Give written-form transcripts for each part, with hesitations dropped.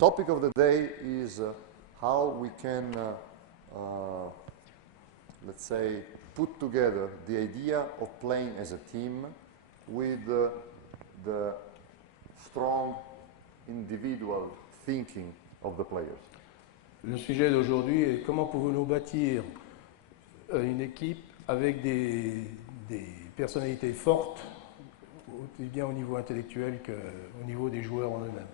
topic of the day is how we can, let's say, put together the idea of playing as a team with the strong individual thinking of the players. Le sujet d'aujourd'hui est comment pouvons-nous bâtir une équipe avec des personnalités fortes, aussi bien au niveau intellectuel qu'au niveau des joueurs en eux-mêmes.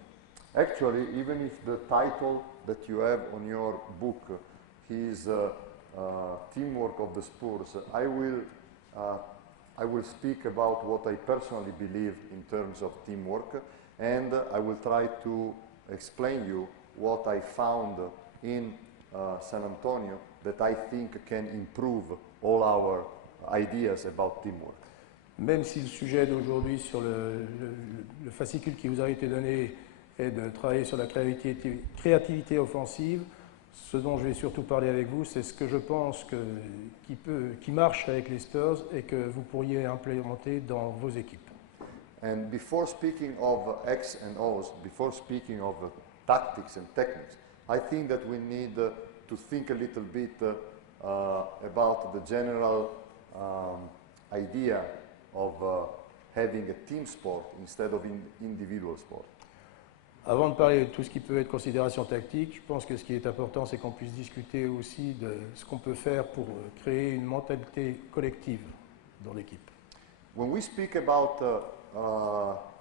Actually, even if the title that you have on your book is Teamwork of the Spurs, I will speak about what I personally believe in terms of teamwork, and I will try to explain you what I found in San Antonio that I think can improve all our ideas about teamwork. Même si le sujet d'aujourd'hui sur le fascicule qui vous a été donné est de travailler sur la créativité offensive, ce dont je vais surtout parler avec vous, c'est ce que je pense qui marche avec les Spurs et que vous pourriez implémenter dans vos équipes. And before speaking of X and O's, before speaking of tactics and techniques, I think that we need to think a little bit about the general idea of having a team sport instead of individual sport. Avant de parler de tout ce qui peut être considération tactique, je pense que ce qui est important, c'est qu'on puisse discuter aussi de ce qu'on peut faire pour créer une mentalité collective dans l'équipe. When we speak about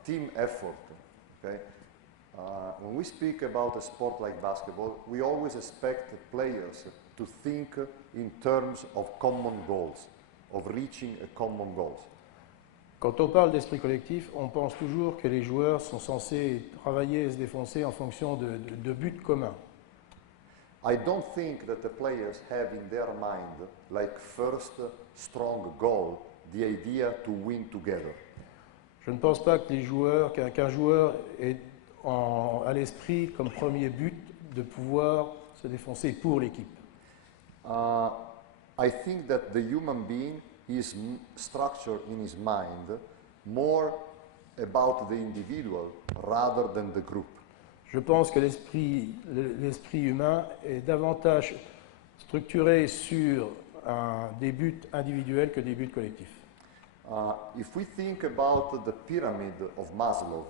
team effort, okay, when we speak about a sport like basketball, we always expect players to think in terms of common goals, of reaching a common goals. Quand on parle d'esprit collectif, on pense toujours que les joueurs sont censés travailler et se défoncer en fonction de buts communs. I don't think that the players have in their mind, like first strong goal, the idea to win together. Je ne pense pas que qu'un joueur ait à l'esprit comme premier but de pouvoir se défoncer pour l'équipe. I think that the human being is structured in his mind more about the individual rather than the group. Je pense que l'esprit humain est davantage structuré sur des buts individuels que des buts collectifs. If we think about the pyramid of Maslow,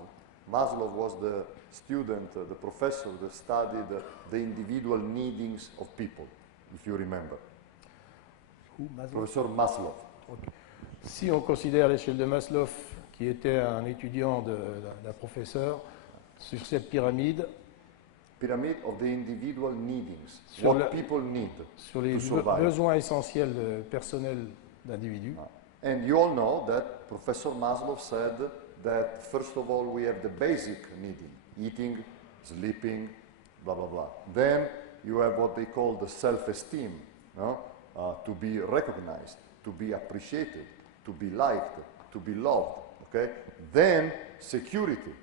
Maslow was the student, the professor that studied the individual needings of people, if you remember. Professeur Maslow. Okay. Si on considère l'échelle de Maslow, qui était un étudiant d'un professeur, sur cette pyramide, Pyramid of the individual needings, sur what people need sur les to survive. Besoins essentiels personnels d'individus. And you all know that Professor Maslow said that first of all we have the basic needing, eating, sleeping, blah blah blah. Then you have what they call the self-esteem, no? To be recognized, to be appreciated, to be liked, to be loved. Okay? Then security.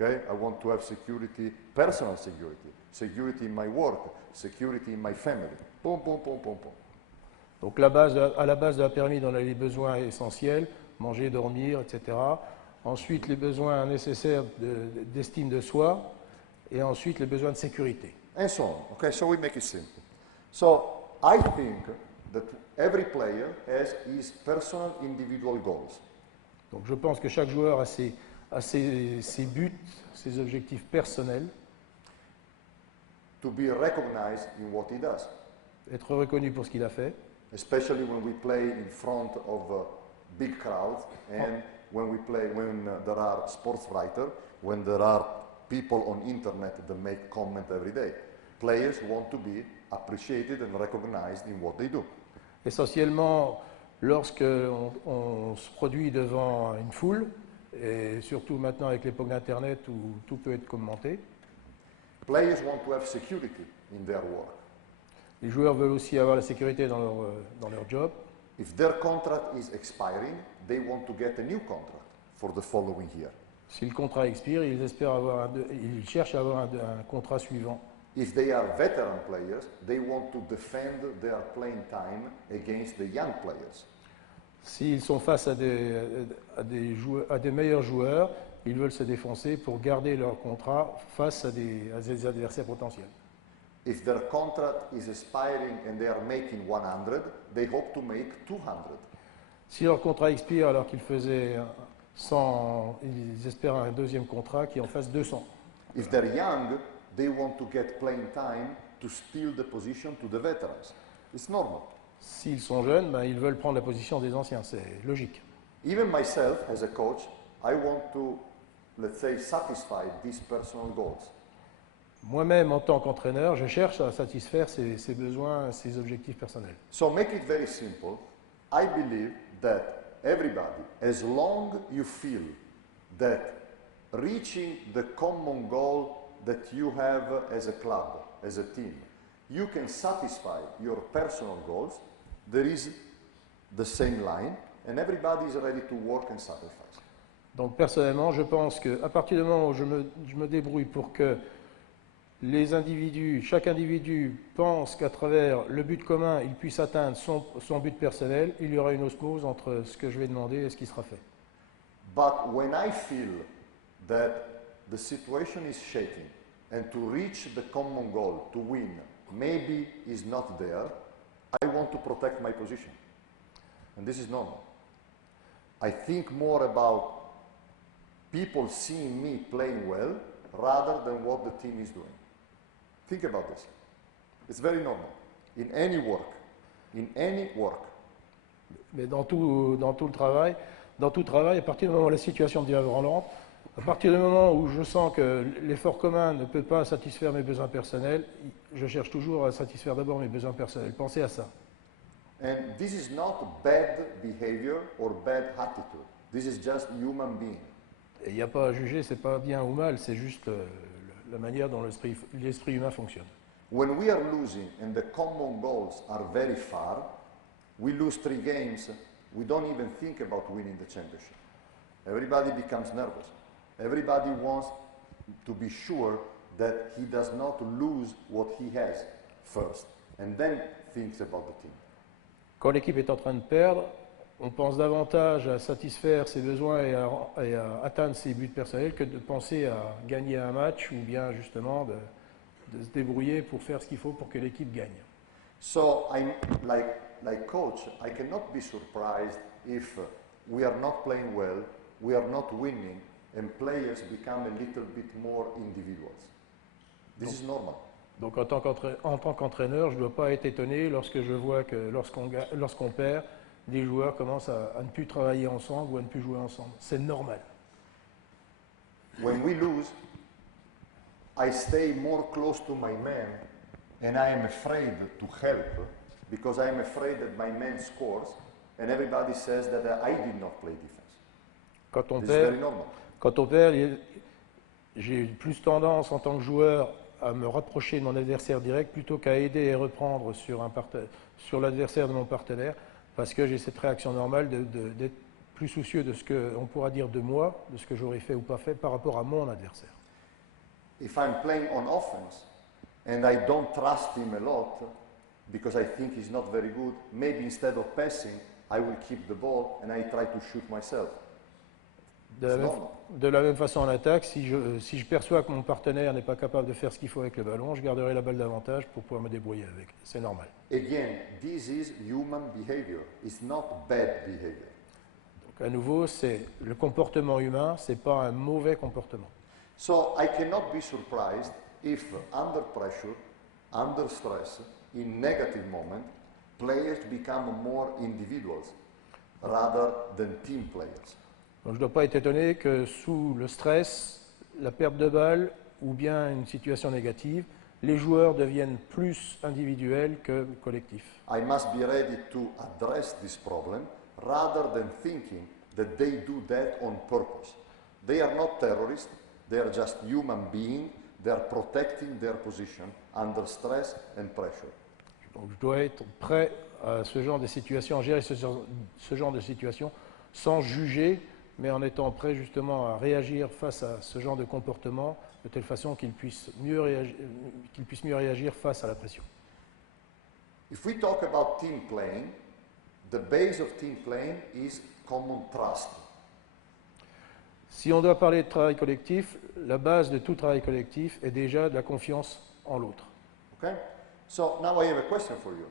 Okay? I want to have security, personal security, security in my work, security in my family. Boom, boom, boom, boom, boom. Donc à la base de la pyramide, on a les besoins essentiels, manger, dormir, etc. Ensuite, les besoins nécessaires d'estime de soi, et ensuite les besoins de sécurité. And so on. Okay, so we make it simple. So I think that every player has his personal individual goals. Donc je pense que chaque joueur a ses buts, ses objectifs personnels. To be recognized in what he does. Être reconnu pour ce qu'il a fait. Especially when we play in front of big crowds and when there are sports writers, when there are people on internet that make comment every day. Players want to be appreciated and recognized in what they do. Essentiellement, lorsque on se produit devant une foule, et surtout maintenant avec l'époque d'Internet où tout peut être commenté, players want to have security in their work. Les joueurs veulent aussi avoir la sécurité dans leur job. If their contract is expiring, they want to get a new contract for the following year. Si le contrat expire, ils cherchent à avoir un contrat suivant. If they are veteran players, they want to defend their playing time against the young players. S'ils sont face à des meilleurs joueurs, ils veulent se défoncer pour garder leur contrat face à des adversaires potentiels. If their contract is expiring and they are making 100, they hope to make 200. Si leur contrat expire alors qu'ils faisaient 100, ils espèrent un deuxième contrat qui en fasse 200. If they're young, they want to get playing time to steal the position to the veterans. It's normal. S'ils sont jeunes, ben, ils veulent prendre la position des anciens, c'est logique. Even myself, as a coach, I want to, let's say, satisfy these personal goals. Moi-même, en tant qu'entraîneur, je cherche à satisfaire ces besoins, ces objectifs personnels. So make it very simple. I believe that everybody, as long you feel that reaching the common goal that you have as a club, as a team, you can satisfy your personal goals, there is the same line, and everybody is ready to work and sacrifice. Donc personnellement, je pense qu'à partir du moment où je me débrouille pour que les individus, chaque individu pense qu'à travers le but commun, il puisse atteindre son but personnel, il y aura une osmose entre ce que je vais demander et ce qui sera fait. But when I feel that the situation is shaking and to reach the common goal, to win, maybe is not there, I want to protect my position. And this is normal. I think more about people seeing me playing well rather than what the team is doing. Think about this. It's very normal. In any work. In any work. Mais dans tout le travail, à partir du moment où la situation devient branlante, à partir du moment où je sens que l'effort commun ne peut pas satisfaire mes besoins personnels, je cherche toujours à satisfaire d'abord mes besoins personnels. Pensez à ça. And this is not bad behavior or bad attitude. This is just human being. Et il n'y a pas à juger, c'est pas bien ou mal, c'est juste la manière dont l'esprit humain fonctionne. When we are losing and the common goals are very far, we lose 3 games, we don't even think about winning the championship. Everybody becomes nervous. Everybody wants to be sure that he does not lose what he has first, and then thinks about the team. Quand l'équipe est en train de perdre, on pense davantage à satisfaire ses besoins et à atteindre ses buts personnels que de penser à gagner un match ou bien justement de se débrouiller pour faire ce qu'il faut pour que l'équipe gagne. So I'm like coach, I cannot be surprised if we are not playing well, we are not winning, and players become a little bit more individuals. This is normal. Donc en tant qu'entraîneur, je ne dois pas être étonné lorsque je vois que lorsqu'on perd, les joueurs commencent à ne plus travailler ensemble ou à ne plus jouer ensemble. C'est normal. When we lose, I stay more close to my man and I am afraid to help because I am afraid that my man scores and everybody says that I did not play defense. Quand on perd, j'ai plus tendance en tant que joueur à me rapprocher de mon adversaire direct plutôt qu'à aider et reprendre sur l'adversaire de mon partenaire parce que j'ai cette réaction normale d'être plus soucieux de ce qu'on pourra dire de moi, de ce que j'aurais fait ou pas fait par rapport à mon adversaire. If I'm playing on offense and I don't trust him a lot because I think he's not very good, maybe instead of passing, I will keep the ball and I try to shoot myself. De la même façon en attaque, si je perçois que mon partenaire n'est pas capable de faire ce qu'il faut avec le ballon, je garderai la balle davantage pour pouvoir me débrouiller avec. C'est normal. Again, this is human behavior. It's not bad behavior. Donc à nouveau, c'est le comportement humain, c'est pas un mauvais comportement. So I cannot be surprised if under pressure, under stress, in negative moment, players become more individuals rather than team players. Donc je ne dois pas être étonné que sous le stress, la perte de balle ou bien une situation négative, les joueurs deviennent plus individuels que collectifs. I must be ready to address this problem rather than thinking that they do that on purpose. They are not terrorists, they are just human beings, they are protecting their position under stress and pressure. Donc je dois être prêt à ce genre de situation, à gérer ce genre de situation sans juger, mais en étant prêt justement à réagir face à ce genre de comportement de telle façon qu'il puisse mieux réagir face à la pression. If we talk about team playing, the base of team playing is common trust. Si on doit parler de travail collectif, la base de tout travail collectif est déjà de la confiance en l'autre. Okay? So now I have a question for you.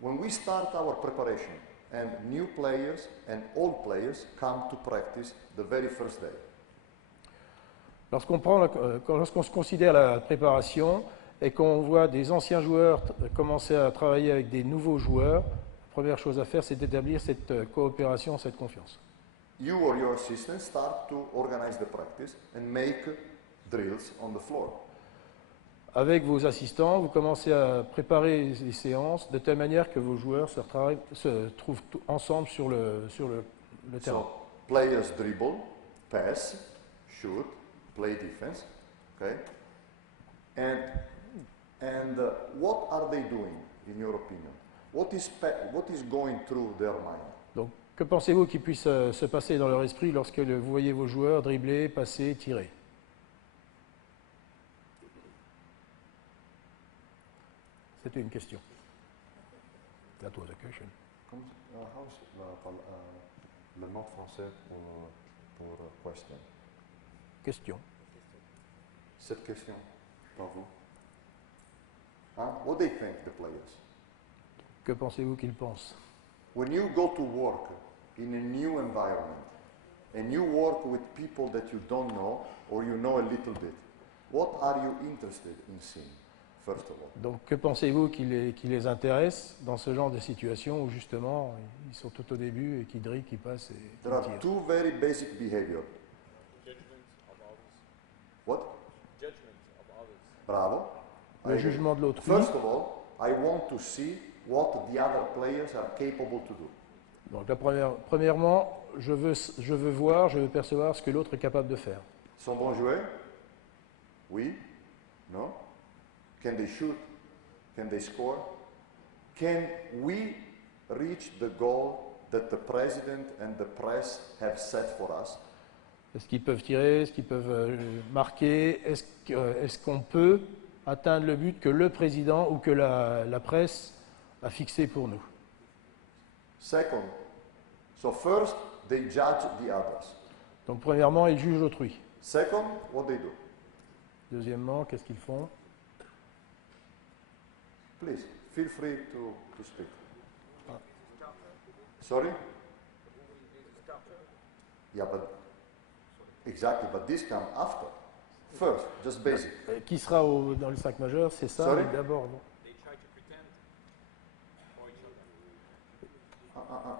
When we start our preparation and new players and old players come to practice the very first day, Lorsqu'on se considère la préparation et qu'on voit des anciens joueurs commencer à travailler avec des nouveaux joueurs, la première chose à faire, c'est d'établir cette coopération, cette confiance. you or your assistant start to organize the practice and make drills on the floor. Avec vos assistants, vous commencez à préparer les séances de telle manière que vos joueurs se trouvent ensemble sur le terrain. So players dribble, pass, shoot, play defense, okay? And what are they doing, in your opinion? What is going through their mind? Donc, que pensez-vous qu'il puisse se passer dans leur esprit lorsque vous voyez vos joueurs dribbler, passer, tirer? C'était une question. That was a question. Le mot français pour question. Question. Cette question, pour vous. Huh? What they think, the players? Que pensez-vous qu'ils pensent? When you go to work in a new environment and you work with people that you don't know or you know a little bit, what are you interested in seeing, first of all? Donc, que pensez-vous qui les intéresse dans ce genre de situation où justement ils sont tout au début et qui drillent, qui passent et qui There are tirent? two very basic behaviors. Judgment of others. What? Judgment of others. Bravo. Le jugement de l'autrui. First of all, I want to see what the other players are capable to do. Donc, premièrement, je veux voir, je veux percevoir ce que l'autre est capable de faire. Sont bons joueurs? Oui? No? Can they shoot? Can they score? Can we reach the goal that the president and the press have set for us? Est-ce qu'ils peuvent tirer? Est-ce qu'ils peuvent marquer? Est-ce qu'on peut atteindre le but que le président ou que la presse a fixé pour nous? Second, so first they judge the others. Donc, premièrement, ils jugent autrui. Second, what they do? Deuxièmement, qu'est-ce qu'ils font? Please, feel free to speak. Sorry? Yeah, but exactly, but this comes after. First, just basic. Qui sera dans le 5 majeur? C'est ça, Sorry? d'abord. Non? They try to pretend for each other.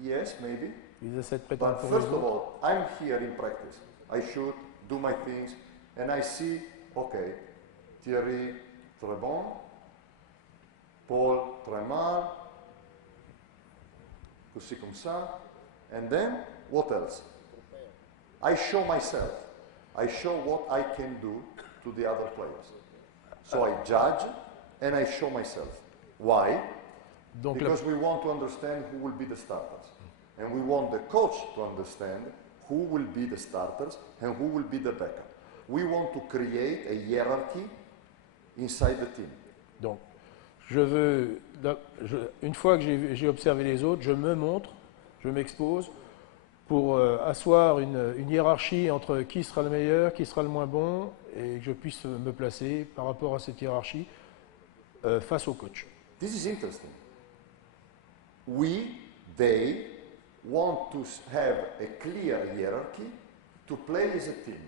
Yes, maybe. Ils essaient de prétendre But pour les first of autres. all, I'm here in practice. I should do my things, and I see, okay, Thierry, très bon. Paul, très mal. Così comme ça. And then, what else? I show myself. I show what I can do to the other players. So I judge and I show myself. Why? Donc, Because we want to understand who will be the starters. And we want the coach to understand who will be the starters and who will be the backup. We want to create a hierarchy inside the team. donc, une fois que j'ai observé les autres, je me montre, je m'expose pour asseoir une hiérarchie entre qui sera le meilleur, qui sera le moins bon, et que je puisse me placer par rapport à cette hiérarchie face au coach. This is interesting. They want to have a clear hierarchy to play as a team.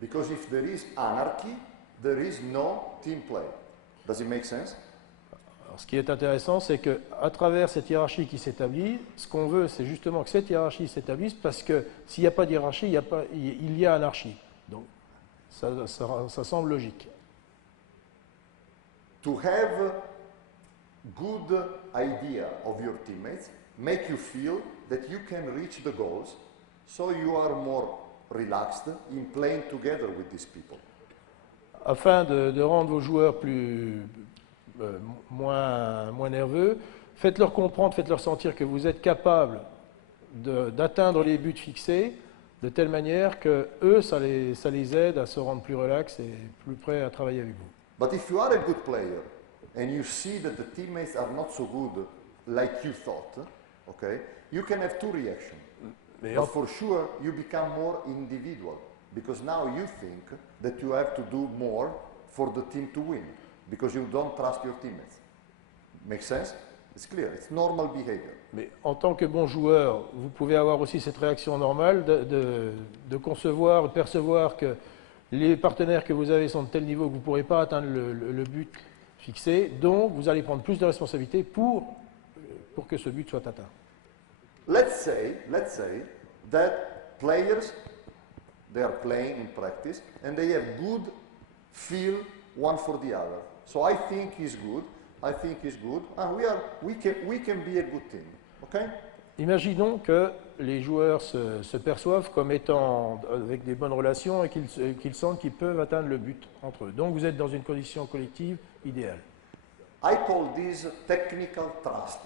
Because if there is anarchy, there is no team play. Does it make sense? Alors, ce qui est intéressant, c'est qu'à travers cette hiérarchie qui s'établit, ce qu'on veut, c'est justement que cette hiérarchie s'établisse, parce que s'il n'y a pas de hiérarchie, il y a anarchie. Donc, ça semble logique. To have good idea of your teammates, make you feel that you can reach the goals, so you are more relaxed in playing together with these people. Afin de rendre vos joueurs moins nerveux, faites-leur comprendre, faites-leur sentir que vous êtes capable d'atteindre les buts fixés de telle manière que eux, ça les aide à se rendre plus relax et plus prêts à travailler avec vous. But if you are a good player and you see that the teammates are not so good like you thought, okay, you can have two reactions. Mais But for sure, you become more individual because now you think that you have to do more for the team to win because you don't trust your teammates. Make sense? It's clear. It's normal behavior. Mais en tant que bon joueur, vous pouvez avoir aussi cette réaction normale de concevoir, de percevoir que les partenaires que vous avez sont de tel niveau que vous ne pourrez pas atteindre le but fixé, donc vous allez prendre plus de responsabilités pour que ce but soit atteint. Let's say that players, they are playing in practice and they have good feel one for the other. So I think he's good, I think he's good, and we can be a good team. Okay? Imaginons que les joueurs se perçoivent comme étant avec des bonnes relations et qu'ils sentent qu'ils peuvent atteindre le but entre eux. Donc vous êtes dans une condition collective idéale. I call this technical trust.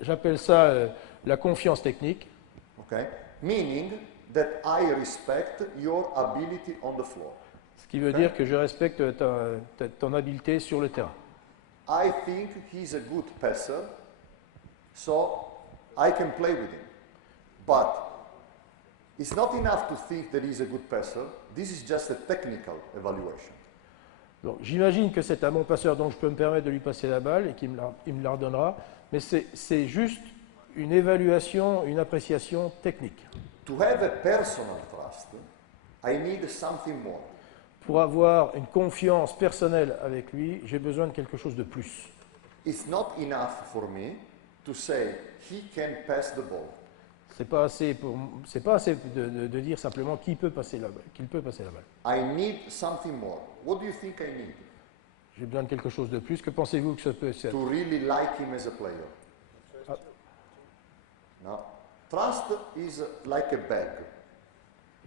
J'appelle ça la confiance technique. Okay? Meaning that I respect your ability on the floor. Ce qui veut dire que je respecte ton habileté sur le terrain. I think he's a good passer, so I can play with him. But it's not enough to think that he's a good passer. This is just a technical evaluation. Donc, j'imagine que c'est un bon passeur, donc je peux me permettre de lui passer la balle et qu'il me la redonnera. Mais c'est juste une évaluation, une appréciation technique. To have a personal trust, I need something more. Pour avoir une confiance personnelle avec lui, j'ai besoin de quelque chose de plus. It's not enough for me to say he can pass the ball. C'est pas assez de dire simplement qu'il peut passer la balle. I need something more. What do you think I need? J'ai besoin de quelque chose de plus. Que pensez-vous que ça peut être? To really like him as a player. Ah. No. Trust is like a bag.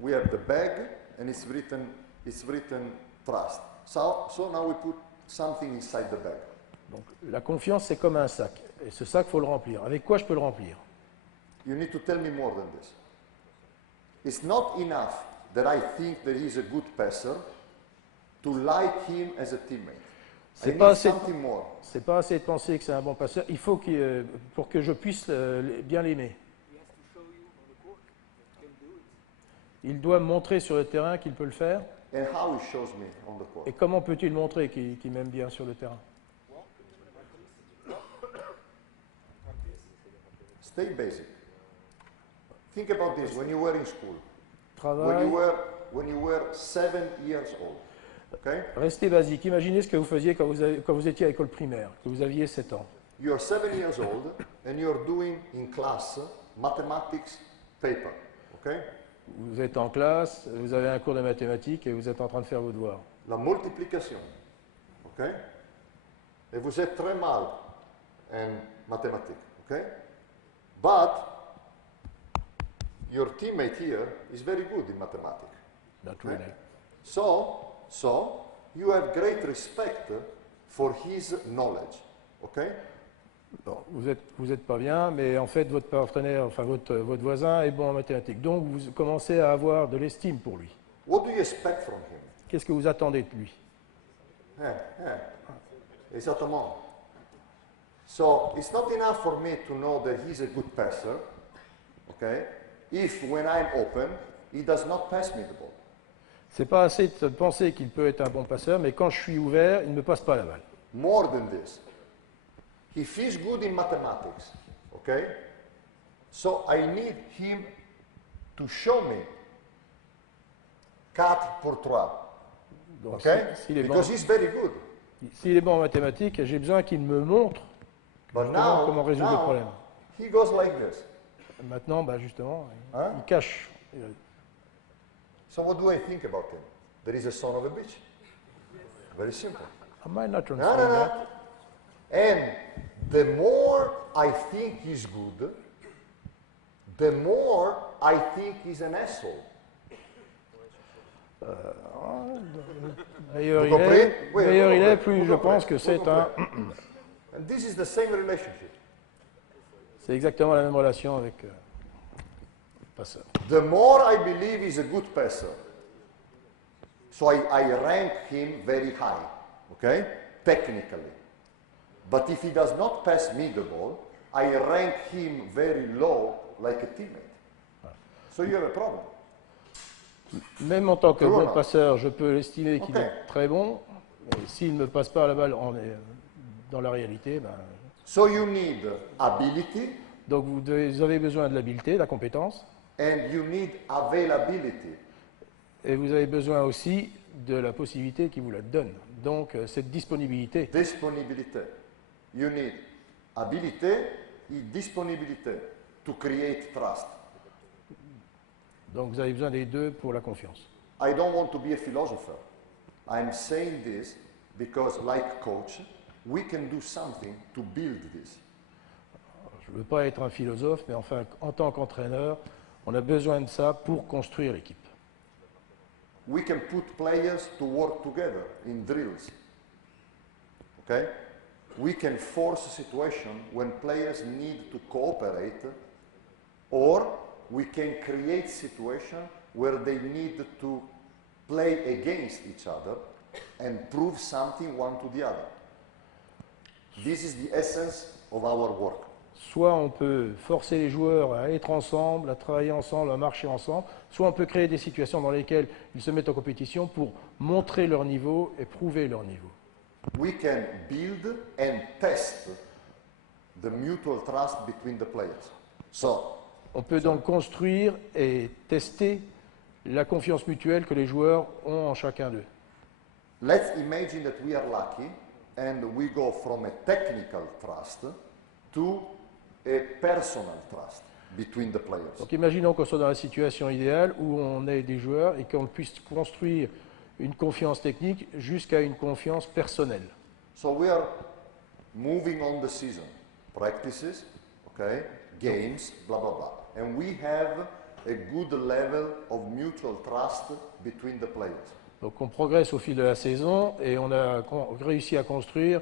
We have the bag and it's written trust. So now we put something inside the bag. Donc, la confiance, c'est comme un sac. Et ce sac, il faut le remplir. Avec quoi je peux le remplir? You need to tell me more than this. It's not enough that I think that he's a good passer to like him as a teammate. I need something more. C'est pas assez de penser que c'est un bon passeur. Il faut pour que je puisse bien l'aimer. Il doit me montrer sur le terrain qu'il peut le faire. And how he shows me on the court. Et comment peut-il montrer qu'il m'aime bien sur le terrain? Stay basic. Think about this when you were in school. Travail. When you were 7 years old. Okay? Restez basique. Imaginez ce que vous faisiez quand vous étiez à l'école primaire, que vous aviez 7 ans. You're 7 years old and you're doing in class mathematics paper. Okay? Vous êtes en classe, vous avez un cours de mathématiques et vous êtes en train de faire vos devoirs. La multiplication. Okay? Et vous êtes très mal en mathématiques. Okay? But your teammate here is very good in mathematics. Not Okay? really. So you have great respect for his knowledge. Okay? Bon, vous êtes pas bien, mais en fait votre partenaire, enfin votre voisin est bon en mathématiques. Donc vous commencez à avoir de l'estime pour lui. What do you expect from him? Qu'est-ce que vous attendez de lui? Exactement. So it's not enough for me to know that he's a good passer. Okay? If when I'm open, he does not pass me the ball. C'est pas assez de penser qu'il peut être un bon passeur, mais quand je suis ouvert, il ne me passe pas la balle. More than this. If he's good in mathematics, okay? So I need him to show me 4 pour 3. Donc, Okay? s'il est Because he's very good. S'il est bon en mathématiques, j'ai besoin qu'il me montre But comment résoudre le now problème. he goes like this. Maintenant, bah justement, Hein? il cache. So what do I think about him? That he's a son of a bitch. Very simple. I might not No, understand no, no. that. And the more I think he's good, the more I think he's an asshole. Meilleur Vous il comprenez? est, Oui, meilleur vous il est, comprenez, plus vous je pense comprenez, que c'est vous un. comprenez. And this is the same relationship. C'est exactement la même relation avec le passeur. The more I believe he's a good passer, so I rank him very high, okay, technically. But if he does not pass me the ball, I rank him very low like a teammate. So you have a problem. Même en tant que True or bon not? passeur, je peux estimer qu'il Ok. est très bon. Et s'il ne me passe pas la balle dans la réalité, ben, So you need ability donc vous avez besoin de l'habileté, de la compétence, and you need availability. et vous avez besoin aussi de la possibilité qui vous la donne. Donc cette disponibilité. Disponibilité. You need ability et disponibilité to create trust. Donc vous avez besoin des deux pour la confiance. I don't want to be a philosopher. I'm saying this because, like coach, we can do something to build this. Je ne veux pas être un philosophe, mais enfin, en tant qu'entraîneur, on a besoin de ça pour construire l'équipe. We can put players to work together in drills. Okay? We can force a situation when players need to cooperate, or we can create situation where they need to play against each other and prove something one to the other. This is the essence of our work. Soit on peut forcer les joueurs à être ensemble, à travailler ensemble, à marcher ensemble, soit on peut créer des situations dans lesquelles ils se mettent en compétition pour montrer leur niveau et prouver leur niveau. We can build and test the mutual trust between the players. So, On peut donc construire et tester la confiance mutuelle que les joueurs ont en chacun d'eux. let's imagine that we are lucky and we go from a technical trust to a personal trust between the players. Donc imaginons qu'on soit dans la situation idéale où on ait des joueurs et qu'on puisse construire une confiance technique jusqu'à une confiance personnelle. So we are moving on the season, practices, okay, games, blah, blah, blah. And we have a good level of mutual trust between the players. Donc on progresse au fil de la saison et on a réussi à construire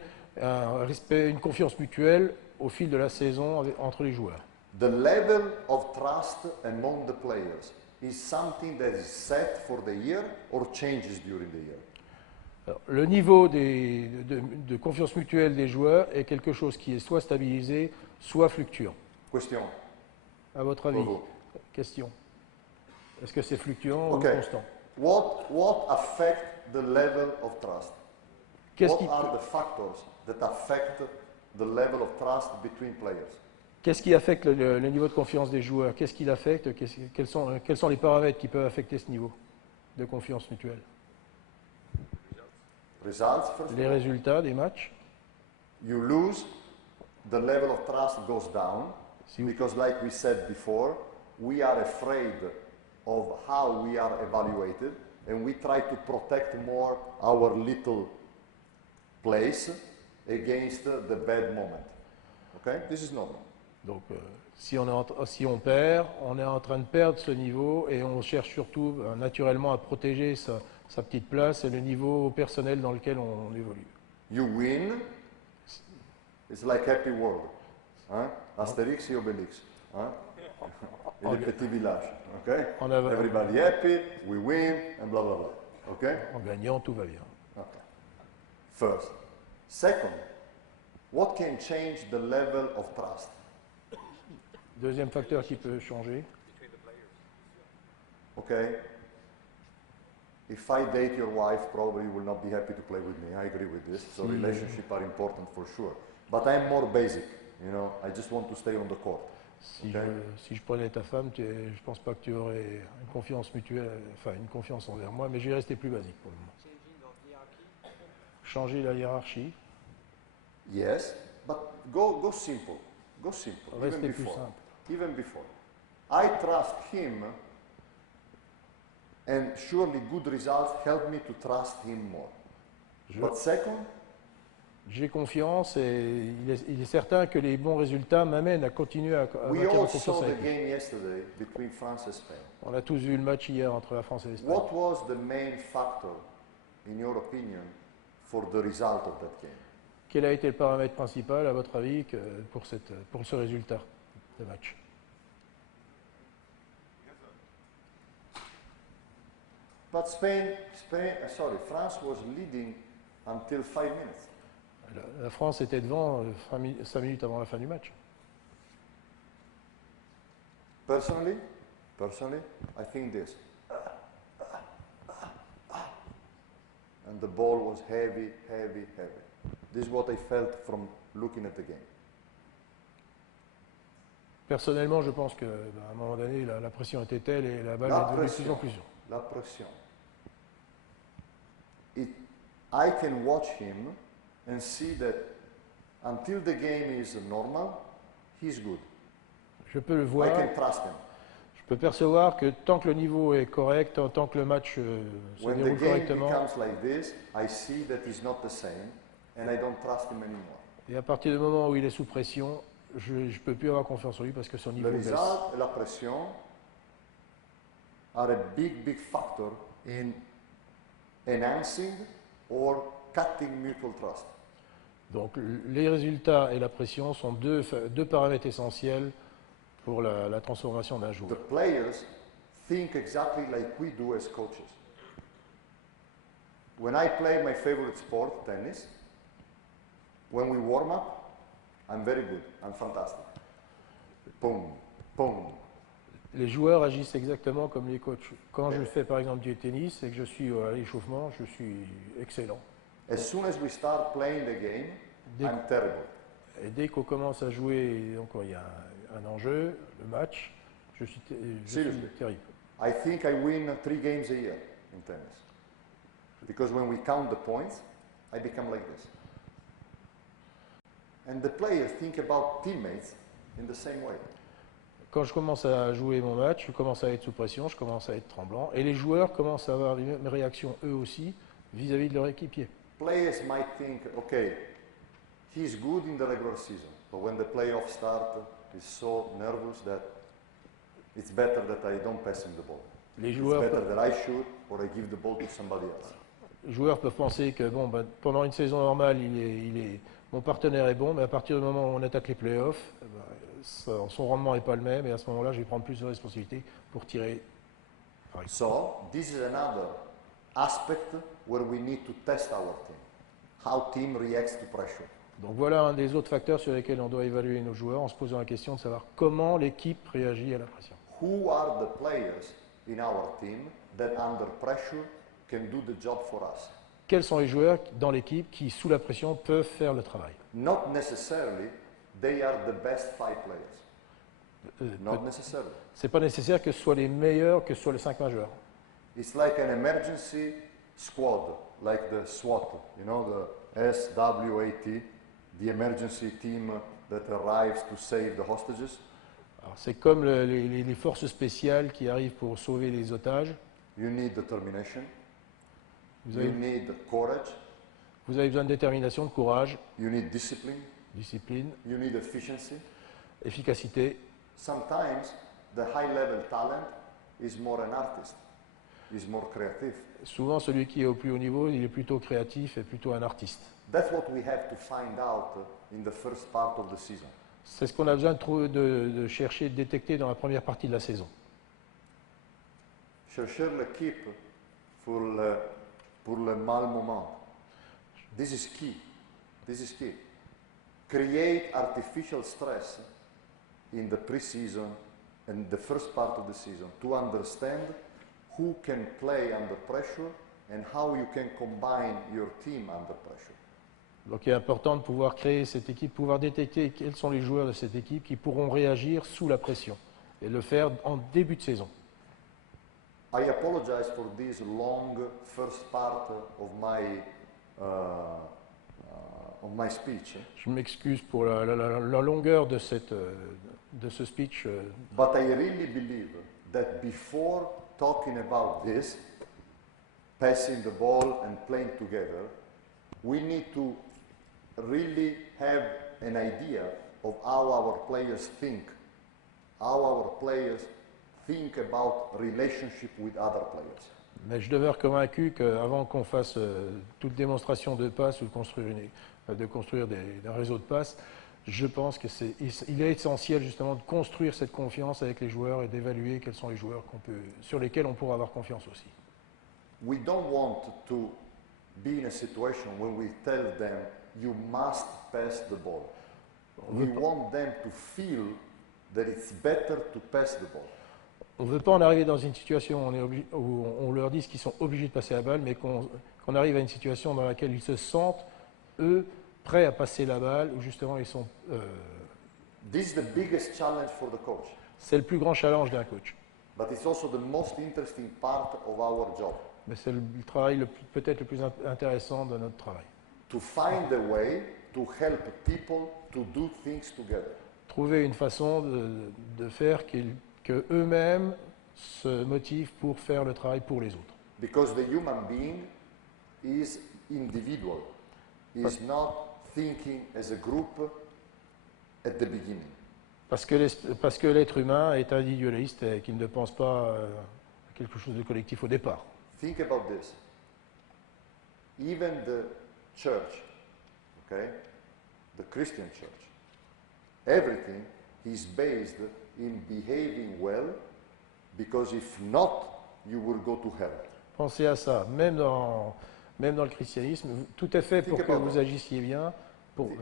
une confiance mutuelle au fil de la saison entre les joueurs. The level of trust among the players is something that is set for the year or changes during the year. Alors, le niveau de confiance mutuelle des joueurs est quelque chose qui est soit stabilisé, soit fluctuant. Question. À votre avis, Bravo. question. Est-ce que c'est fluctuant Ok. ou constant? What affect the level of trust? Qu'est-ce What qui, are the factors that affect the level of trust between players? qu'est-ce qui affecte le niveau de confiance des joueurs? Qu'est-ce qui l'affecte? Quels sont les paramètres qui peuvent affecter ce niveau de confiance mutuelle? Results, first of Les all. résultats des matchs. You lose, the level of trust goes down, Si vous- because like we said before, we are afraid of how we are evaluated, and we try to protect more our little place against the bad moment. Okay? This is normal. Donc, si on perd, on est en train de perdre ce niveau et on cherche surtout naturellement à protéger sa petite place et le niveau personnel dans lequel on évolue. You win, it's like happy world. Hein? Astérix et Obélix. Hein? Et le petit village. Okay? On a- Everybody happy, we win, and blah blah blah. Okay? En gagnant, tout va bien. Okay. First. Second, what can change the level of trust? Deuxième facteur qui peut changer. between the players. Okay? If I date your wife, probably you will not be happy to play with me. I agree with this. So relationships are important for sure. But I'm more basic. You know, I just want to stay on the court. Si, Ok. si je prenais ta femme, je pense pas que tu aurais une confiance mutuelle, enfin une confiance envers moi, mais je vais rester plus basique pour le moment. Changer la hiérarchie, Yes, but go simple. Go simple. rester Even plus before. simple. Even before. I trust him, and surely good results help me to trust him more. Je- But second, J'ai confiance et il est certain que les bons résultats m'amènent à continuer à we bâtir all en confiance saw the avec lui. game yesterday between France and Spain. On a tous vu le match hier entre la France et l'Espagne. What was the main factor, in your opinion, for the result of that game? Quel a été le paramètre principal, à votre avis, pour ce résultat de match? But France was leading until 5 minutes. La France était devant 5 minutes avant la fin du match. Personally, I think this. And the ball was heavy, heavy, heavy. This is what I felt from looking at the game. Personnellement, je pense qu'à un moment donné, la pression était telle et la balle La est devenue de plus en pression. plus. La pression. I can watch him and see that until the game is normal, he's good. Je peux le I voir, can trust him. je peux percevoir que tant que le niveau est correct, tant que le match se When the déroule game correctement, becomes like this, I see that he's not the same, and I don't trust him anymore. et à partir du moment où il est sous pression, je ne peux plus avoir confiance en lui parce que son The niveau baisse. result et la pression are a big, big factor in enhancing or cutting mutual trust. Donc les résultats et la pression sont deux paramètres essentiels pour la transformation d'un The joueur. players think exactly like we do as coaches. When I play my favorite sport, tennis, when we warm up, I'm very good, I'm fantastic. Boom, boom. Les joueurs agissent exactement comme les coachs. Quand je fais par exemple du tennis et que je suis à l'échauffement, je suis excellent. As soon as we start playing the game, Dès- I'm terrible. Et dès qu'on commence à jouer, donc il y a un enjeu, le match, je suis Seriously. terrible. I think I win 3 games a year in tennis. Because when we count the points, I become like this. And the players think about teammates in the same way. Quand je commence à jouer mon match, je commence à être sous pression, je commence à être tremblant, et les joueurs commencent à avoir les mêmes réactions eux aussi vis-à-vis de leur équipier. Players might think, okay, he's good in the regular season, but when the playoffs start, he's so nervous that it's better that I don't pass him the ball. Les It's joueurs, better that I shoot or I give the ball to somebody else. les joueurs peuvent penser que bon, pendant une saison normale, mon partenaire est bon, mais à partir du moment où on attaque les playoffs, son rendement n'est pas le même, et à ce moment-là, je vais prendre plus de responsabilités pour tirer. Par exemple. So this is another aspect where we need to test our team. How team reacts to pressure. Donc voilà un des autres facteurs sur lesquels on doit évaluer nos joueurs en se posant la question de savoir comment l'équipe réagit à la pression. Who are the players in our team that under pressure can do the job for us? Quels sont les joueurs dans l'équipe qui, sous la pression, peuvent faire le travail? Not necessarily they are the best 5 players. Not necessarily. C'est pas nécessaire que ce soit les meilleurs, que ce soit les 5 majeurs. It's like an emergency squad, like the SWAT, you know, the SWAT, the emergency team that arrives to save the hostages. Alors, c'est comme les forces spéciales qui arrivent pour sauver les otages. You need determination. Vous You avez, need courage. vous avez besoin de détermination, de courage, You need discipline. discipline, You need efficiency. efficacité. Sometimes the high-level talent is more an artist, is more creative. Souvent, celui qui est au plus haut niveau, il est plutôt créatif et plutôt un artiste. That's what we have to find out in the first part of the season. C'est ce qu'on a besoin de chercher, de détecter dans la première partie de la saison. Chercher l'équipe pour le mal moment. This is key. This is key. Create artificial stress in the pre-season and the first part of the season to understand who can play under pressure and how you can combine your team under pressure. Donc il est important de pouvoir créer cette équipe, pouvoir détecter quels sont les joueurs de cette équipe qui pourront réagir sous la pression et le faire en début de saison. I apologize for this long first part of my speech, Je m'excuse pour la longueur de ce speech. but I really believe that before talking about this, passing the ball and playing together, we need to really have an idea of how our players think about relationship with other players. Mais je demeure convaincu qu'avant qu'on fasse toute démonstration de passes ou de construire un réseau de passes, je pense qu'il est essentiel justement de construire cette confiance avec les joueurs et d'évaluer quels sont les joueurs sur lesquels on pourra avoir confiance aussi. We don't want to be in a situation when we tell them you must pass the ball. We want them to feel that it's better to pass the ball. On ne veut pas en arriver dans une situation où on leur dise qu'ils sont obligés de passer la balle, mais qu'on arrive à une situation dans laquelle ils se sentent, eux, prêts à passer la balle, où justement ils sont... This is the biggest challenge for the coach, c'est le plus grand challenge d'un coach. but it's also the most interesting part of our job. Mais c'est le travail peut-être le plus intéressant de notre travail. To find a way to help people to do things together. Trouver une façon de faire que eux-mêmes se motivent pour faire le travail pour les autres. Because the human being is individual, is not thinking as a group at the beginning. Parce que l'être humain est individualiste et qu'il ne pense pas à quelque chose de collectif au départ. Think about this. Even the church, okay, the Christian church, everything is based in behaving well, because if not, you will go to hell. Pensez à ça. Même dans le christianisme, tout est fait pour que vous agissiez bien,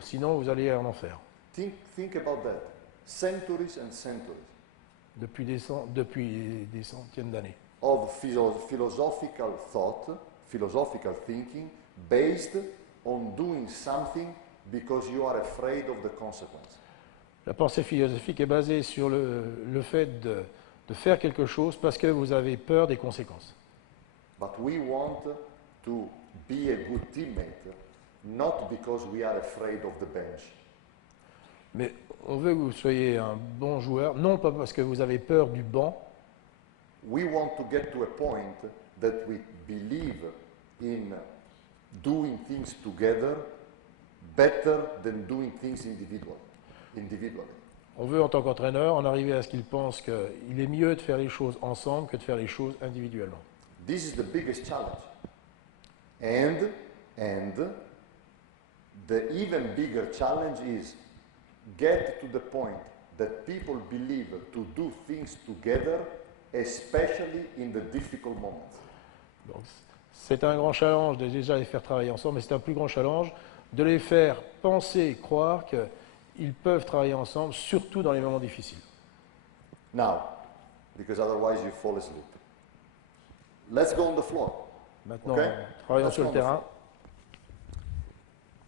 sinon vous allez en enfer. Think about that. Centuries and centuries Depuis des centaines d'années. of philosophical thought, philosophical thinking, based on doing something because you are afraid of the consequence. La pensée philosophique est basée sur le fait de faire quelque chose parce que vous avez peur des conséquences. But we want to be a good teammate, not because we are afraid of the bench. Mais on veut que vous soyez un bon joueur, non pas parce que vous avez peur du banc, We want to get to a point that we believe in doing things together better than doing things individually. on veut en tant qu'entraîneur en arriver à ce qu'il pense qu'il est mieux de faire les choses ensemble que de faire les choses individuellement. This is the biggest challenge. And the even bigger challenge is get to the point that people believe to do things together, especially in the difficult moments. Donc, c'est un grand challenge de déjà les faire travailler ensemble, mais c'est un plus grand challenge de les faire penser, croire qu'ils peuvent travailler ensemble, surtout dans les moments difficiles. Now, because otherwise you fall asleep. Let's go on the floor. Maintenant, Okay. travaillons Let's sur go le on the terrain.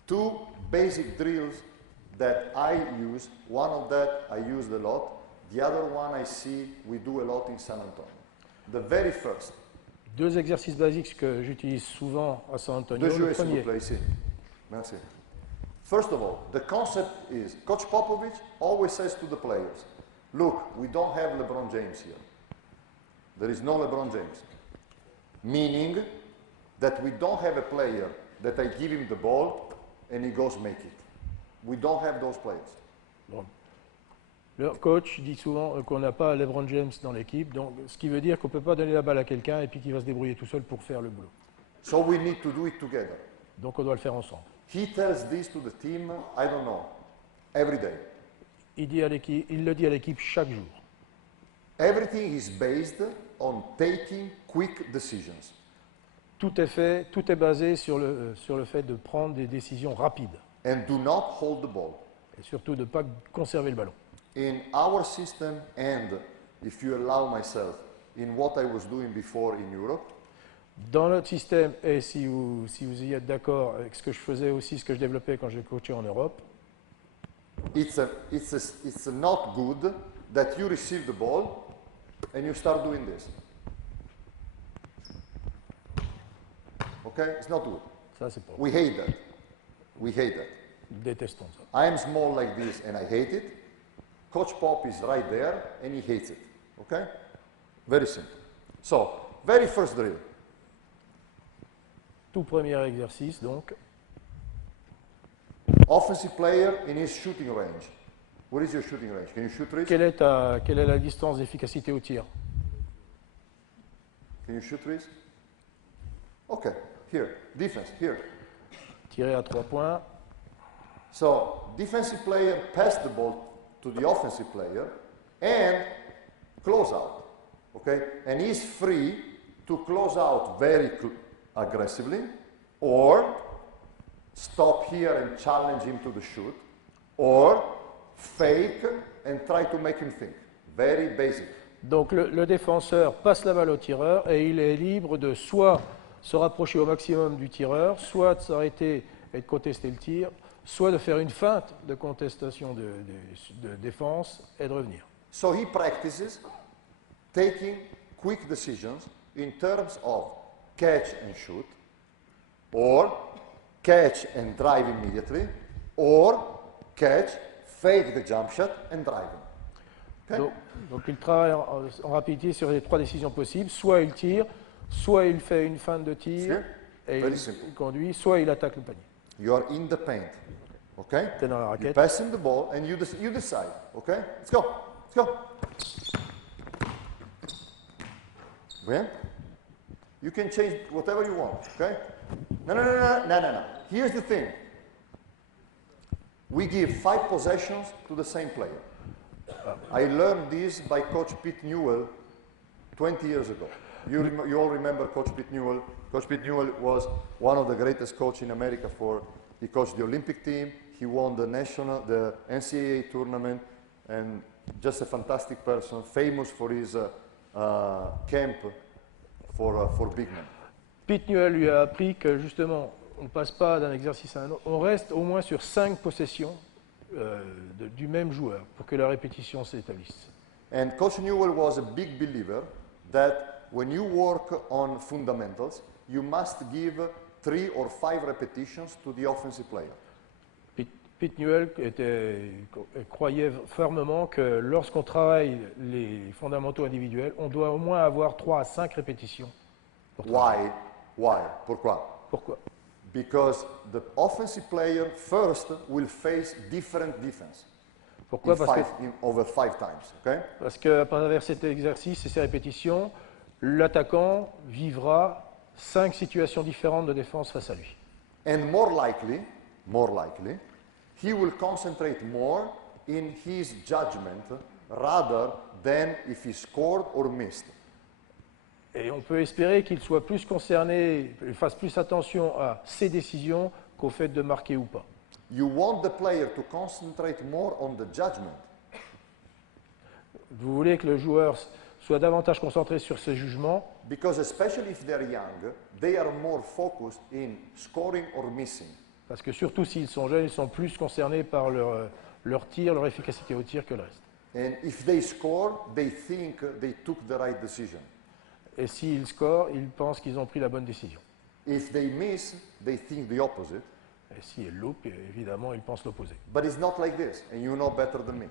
Two basic drills that I use. One of that I used a lot. The other one I see we do a lot in San Antonio. The very first. Deux exercices basiques que j'utilise souvent à San Antonio. Deux Le joueurs, s'il vous premier, plaît, ici. Merci. First of all, the concept is, Coach Popovich always says to the players, look, we don't have LeBron James here. There is no LeBron James. Meaning that we don't have a player that I give him the ball and he goes make it. We don't have those players. bon, le coach dit souvent qu'on n'a pas LeBron James dans l'équipe, donc ce qui veut dire qu'on ne peut pas donner la balle à quelqu'un et puis qu'il va se débrouiller tout seul pour faire le boulot. So we need to do it together. Donc on doit le faire ensemble. He tells this to the team, I don't know, every day. Il le dit à l'équipe chaque jour. Everything is based on taking quick decisions. Tout est basé sur le fait de prendre des décisions rapides And do not hold the ball. et surtout de ne pas conserver le ballon. In our system, and if you allow myself, in what I was doing before in Europe, Dans notre système, et si vous y êtes d'accord avec ce que je faisais aussi, ce que je développais quand j'ai coaché en Europe, it's not good that you receive the ball and you start doing this. Okay? It's not good. ça c'est pas. We hate that. We hate that. Nous détestons ça. I am small like this and I hate it. Coach Pop is right there and he hates it. Okay? Very simple. So, very first drill. Tout premier exercice, donc, Offensive player in his shooting range. What is your shooting range? Can you shoot threes? quelle est la distance d'efficacité au tir? Can you shoot threes? Okay, here. Defense, here. Tirer à 3 points. So, defensive player pass the ball to the offensive player and close out. Okay? And he's free to close out very aggressively or stop here and challenge him to the shoot or fake and try to make him think. Very basic. Donc le défenseur passe la balle au tireur et il est libre de soit se rapprocher au maximum du tireur, soit de s'arrêter et de contester le tir, soit de faire une feinte de contestation de défense et de revenir. So he practices taking quick decisions in terms of catch and shoot, or catch and drive immediately, or catch, fake the jump shot and drive him. Okay? Donc il travaille en rapidité sur les trois décisions possibles. Soit il tire, soit il fait une feinte de tir et il conduit, soit il attaque le panier. You are in the paint. Okay? T'es dans la You raquette. pass him the ball and you decide. Okay? Let's go. Let's go. Bien? You can change whatever you want. Okay? No. Here's the thing. We give 5 possessions to the same player. I learned this by Coach Pete Newell 20 years ago. You all remember Coach Pete Newell. Coach Pete Newell was one of the greatest coaches in America. He coached the Olympic team. He won the NCAA tournament, and just a fantastic person, famous for his camp for big men. Pete Newell lui a appris que justement, on ne passe pas d'un exercice à un autre, on reste au moins sur 5 possessions du même joueur pour que la répétition s'établisse. And Coach Newell was a big believer that when you work on fundamentals, you must give 3 or 5 repetitions to the offensive player. Pete Newell croyait fermement que lorsqu'on travaille les fondamentaux individuels, on doit au moins avoir 3 à 5 répétitions. Why? Pourquoi? Pourquoi? Because the offensive player first will face different defense. Pourquoi? Over 5 times. Okay? Parce qu'à travers cet exercice et ces répétitions, l'attaquant vivra 5 situations différentes de défense face à lui. And more likely, he will concentrate more in his judgment rather than if he scored or missed. Et on peut espérer qu'il soit plus concerné, il fasse plus attention à ses décisions qu'au fait de marquer ou pas. You want the player to concentrate more on the judgment. Vous voulez que le joueur soit davantage concentré sur ses jugements, Because especially if they're young, they are more focused in scoring or missing. parce que surtout s'ils sont jeunes, ils sont plus concernés par leur tir, leur efficacité au tir que le reste. And if they score, they think they took the right decision. Et s'ils scorent, ils pensent qu'ils ont pris la bonne décision. If they miss, they think the opposite. Et s'ils loupent, évidemment, ils pensent l'opposé. But it's not like this, and you know better than me.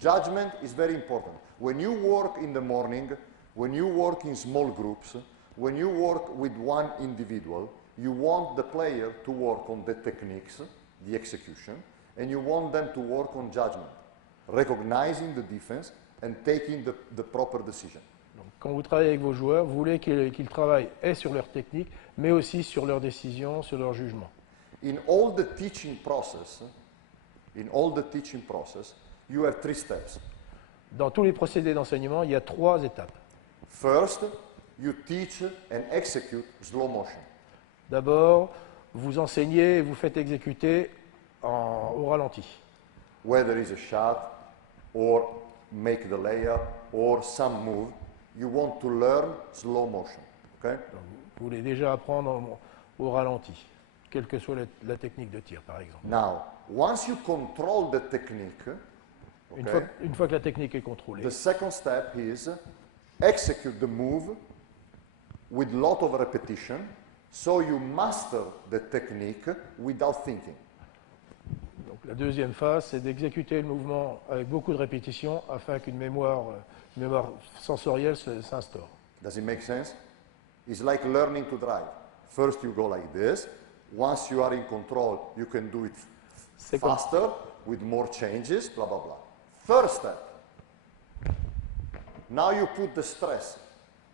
Judgment is very important. When you work in the morning, when you work in small groups, when you work with one individual, you want the player to work on the techniques, the execution, and you want them to work on judgment, recognizing the defense and taking the proper decision. Donc, quand vous travaillez avec vos joueurs, vous voulez qu'ils travaillent et sur leur technique, mais aussi sur leurs décisions, sur leur jugement. In all the teaching process, you have 3 steps. Dans tous les procédés d'enseignement, il y a 3 étapes. First, you teach and execute slow motion. D'abord, vous enseignez et vous faites exécuter au ralenti. Whether it's a shot or make the layup or some move, you want to learn slow motion. Okay? Donc, vous voulez déjà apprendre au ralenti, quelle que soit la technique de tir, par exemple. Now, once you control the technique, Une fois que la technique est contrôlée, the second step is execute the move with lot of repetition, so you master the technique without thinking. donc la deuxième phase, c'est d'exécuter le mouvement avec beaucoup de répétitions afin qu'une mémoire sensorielle s'instaure. Does it make sense? It's like learning to drive. First you go like this. Once you are in control, you can do it faster, with more changes, blah, blah, blah. Third step. Now you put the stress.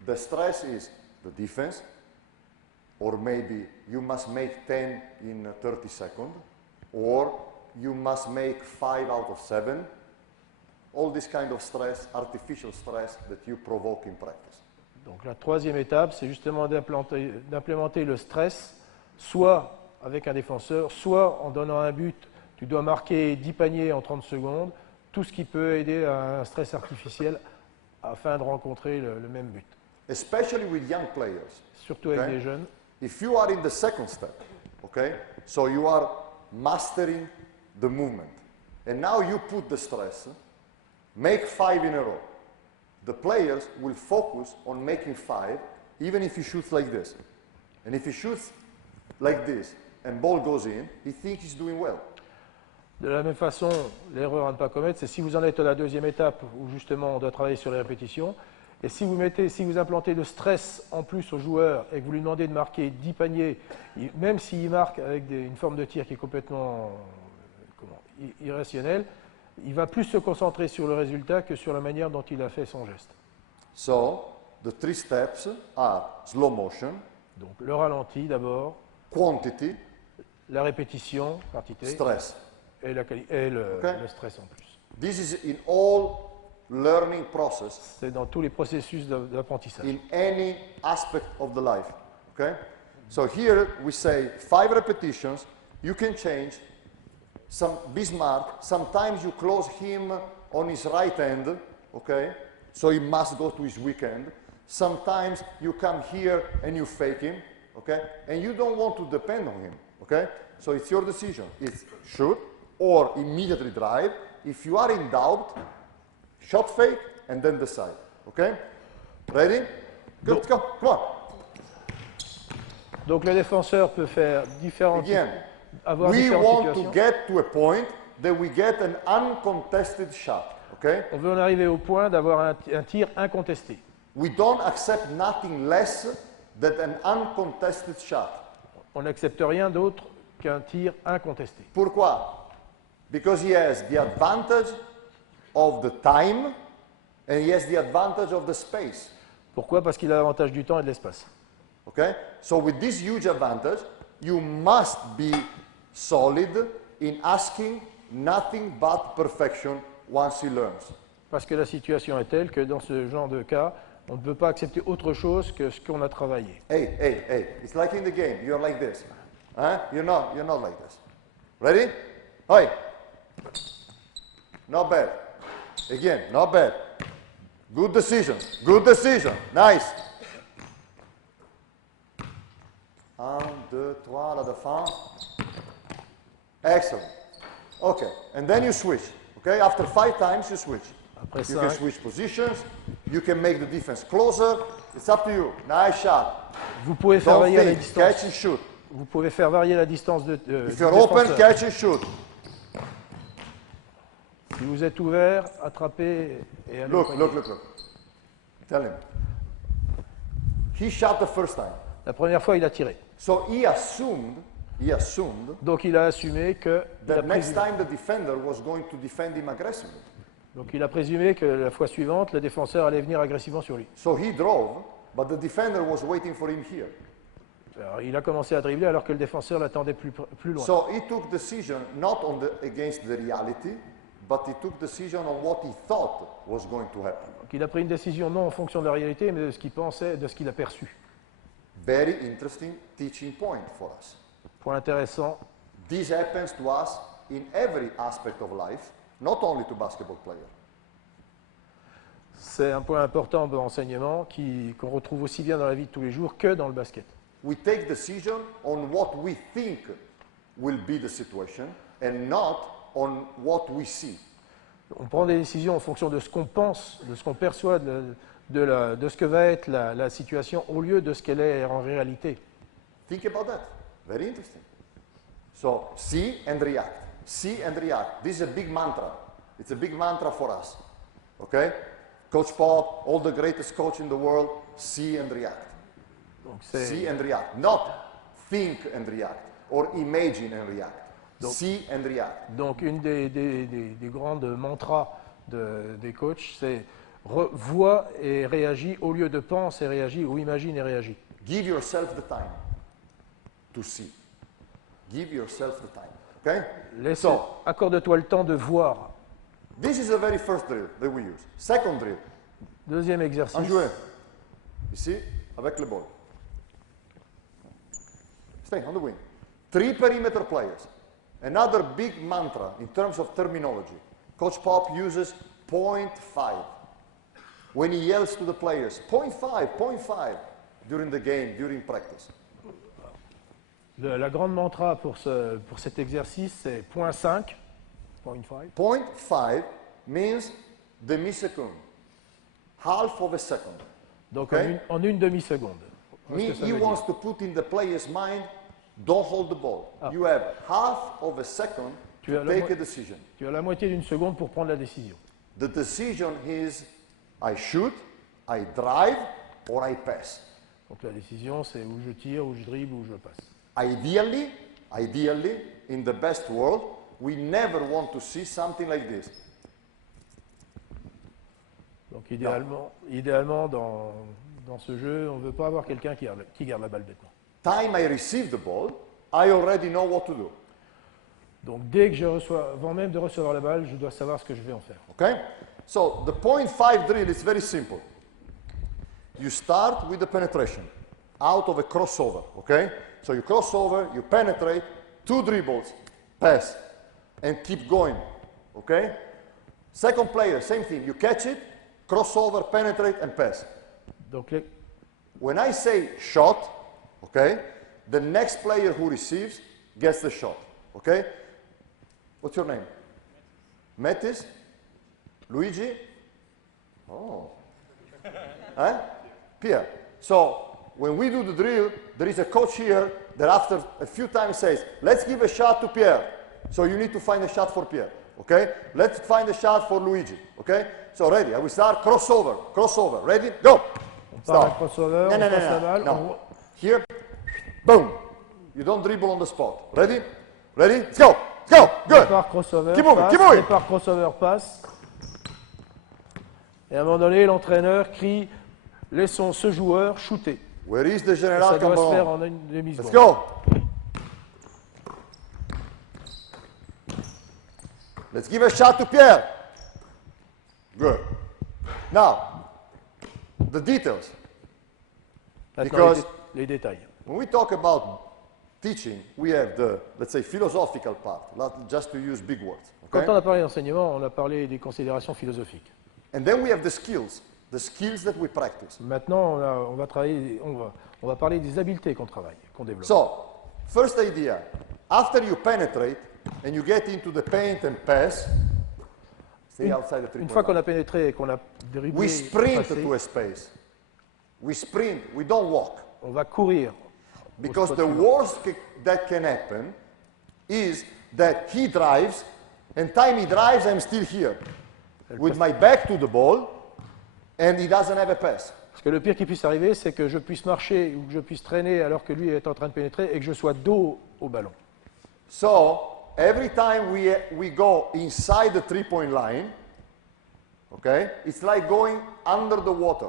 The stress is the defense, or maybe you must make 10 in 30 seconds, or you must make 5 out of 7. All this kind of stress, artificial stress that you provoke in practice. Donc la troisième étape, c'est justement d'implémenter le stress, soit avec un défenseur, soit en donnant un but Tu dois marquer 10 paniers en 30 secondes, tout ce qui peut aider à un stress artificiel afin de rencontrer le même but. Especially with young players. Surtout avec Okay. des jeunes. If you are in the second step, okay, so you are mastering the movement, and now you put the stress, make 5 in a row. The players will focus on making 5, even if he shoots like this. And if he shoots like this, and ball goes in, he thinks he's doing well. De la même façon, l'erreur à ne pas commettre, c'est si vous en êtes à la deuxième étape où justement on doit travailler sur les répétitions, et si vous implantez le stress en plus au joueur et que vous lui demandez de marquer 10 paniers, même s'il marque avec une forme de tir qui est complètement irrationnelle, il va plus se concentrer sur le résultat que sur la manière dont il a fait son geste. So, the 3 steps are slow motion, Donc le ralenti d'abord, quantity, la répétition, quantité, stress. et le stress en plus. This is in all learning process, C'est dans tous les processus d'apprentissage. in any aspect of the life. Okay? So here we say 5 repetitions, you can change, be smart, sometimes you close him on his right hand, okay? So he must go to his weak hand. Sometimes you come here and you fake him, okay? And you don't want to depend on him, okay? So it's your decision. It's shoot or immediately drive. If you are in doubt, shot fake and then decide, okay? Ready? Good, let's go, come on. Donc le défenseur peut faire différentes, avoir We différentes want to situations. get to a point that we get an uncontested shot, okay? On veut en arriver au point d'avoir un tir incontesté. We don't accept nothing less than an uncontested shot. On n'accepte rien d'autre qu'un tir incontesté. Pourquoi? Because he has the advantage of the time and he has the advantage of the space. Pourquoi? Parce qu'il a l'avantage du temps et de l'espace. Okay? So with this huge advantage, you must be solid in asking nothing but perfection once he learns. Parce que la situation est telle que dans ce genre de cas, on ne peut pas accepter autre chose que ce qu'on a travaillé. Hey, it's like in the game, you're like this. Huh? You're not like this. Ready? Hey. Not bad. Again, not bad. Good decision, nice. 1, 2, 3, la défense. Excellent. Okay, and then you switch. Okay, after 5 times you switch. Après You ça, can switch positions. You can make the defense closer. It's up to you. Nice shot. vous pouvez faire Don't varier la think. distance. Catch and shoot. Vous pouvez faire varier la distance du If you're open, défenseur. catch and shoot. Si vous êtes ouvert, attrapez et allez. Look. Tell him. He shot the first time. La première fois, il a tiré. So he assumed Donc il a assumé que that next time the defender was going to defend him aggressively. Donc il a présumé que la fois suivante, le défenseur allait venir agressivement sur lui. So he drove, but the defender was waiting for him here. Alors, il a commencé à dribbler alors que le défenseur l'attendait plus loin. So he took decision not against the reality, but he took decision on what he thought was going to happen. Donc il a pris une décision non en fonction de la réalité, mais de ce qu'il pensait, de ce qu'il a perçu. Very interesting teaching point for us. Point intéressant, This happens to us in every aspect of life, not only to basketball players. c'est un point important de l'enseignement qu'on retrouve aussi bien dans la vie de tous les jours que dans le basket. We take decision on what we think will be the situation and not on what we see. On prend des décisions en fonction de ce qu'on pense, de ce qu'on perçoit, de ce que va être la situation au lieu de ce qu'elle est en réalité. Think about that. Very interesting. So, see and react. See and react. This is a big mantra. It's a big mantra for us. Okay? Coach Paul, all the greatest coach in the world, see and react. Donc See and react. Not think and react or imagine and react. Donc- See and react. Donc une des grandes mantras des coachs, c'est vois et réagis au lieu de pense et réagis ou imagine et réagis. Give yourself the time to see. Give yourself the time. Okay? So, Accorde-toi le temps de voir. this is the very first drill that we use. Second drill. Deuxième exercice. Un joueur. Ici, avec le ball. Stay on the wing. 3 perimeter players. Another big mantra in terms of terminology. Coach Pop uses 0.5 when he yells to the players, 0.5 during the game, during practice. La grande mantra pour cet exercice, c'est 0.5. 0.5. 0.5 means demi-second, half of a second. Donc Okay? en une demi-seconde. He wants to put in the player's mind, don't hold the ball. You have half of a second to take a decision. Tu as la moitié d'une seconde pour prendre la décision. The decision is, I shoot, I drive, or I pass. Donc la décision, c'est où je tire, où je dribble, où je passe. Ideally, in the best world, we never want to see something like this. Donc idéalement dans ce jeu, on ne veut pas avoir quelqu'un qui garde la balle bêtement. Time I receive the ball, I already know what to do. Donc dès que je reçois, avant même de recevoir la balle, je dois savoir ce que je vais en faire. Okay? So the 0.5 drill is very simple. You start with the penetration out of a crossover. Okay? So you cross over, you penetrate, 2 dribbles, pass, and keep going. Okay? Second player, same thing. You catch it, crossover, penetrate, and pass. Donc When I say shot, okay, the next player who receives gets the shot. Okay? What's your name? Metis? Luigi? Oh. Huh? Pierre. So when we do the drill, there is a coach here that after a few times says, let's give a shot to Pierre. So you need to find a shot for Pierre. Okay? Let's find a shot for Luigi. Okay? So ready, I will start, crossover. Ready? Go! on part un crossover, on passe la balle. No. Here, boom. You don't dribble on the spot. Ready? Let's go! Good! Départ crossover, Keep moving, passe, keep moving. départ crossover, passe. Et à un moment donné, l'entraîneur crie « Laissons ce joueur shooter ». Where is the Ça general doit se faire Cambon? en une demi-seconde. Let's go! Let's give a shot to Pierre. Good. Now, the details. Maintenant, Because les détails. when we talk about teaching, we have the, let's say, philosophical part, not just to use big words. Quand Okay? on a parlé d'enseignement, on a parlé des considérations philosophiques. And then we have the skills that we practice. Maintenant, on va parler des habiletés qu'on travaille, qu'on développe. So, first idea, after you penetrate and you get into the paint and pass, stay outside the Une three-point fois qu'on line. a pénétré et qu'on a dribblé, We sprint passé, to a space. We sprint, we don't walk. on va courir. au Because spot the suivant. worst that can happen is that he drives, and time he drives, I'm still here. With my back to the ball, and he doesn't have a pass. Parce que le pire qui puisse arriver, c'est que je puisse marcher ou que je puisse traîner alors que lui est en train de pénétrer et que je sois dos au ballon. So, every time we go inside the three-point line, okay, it's like going under the water.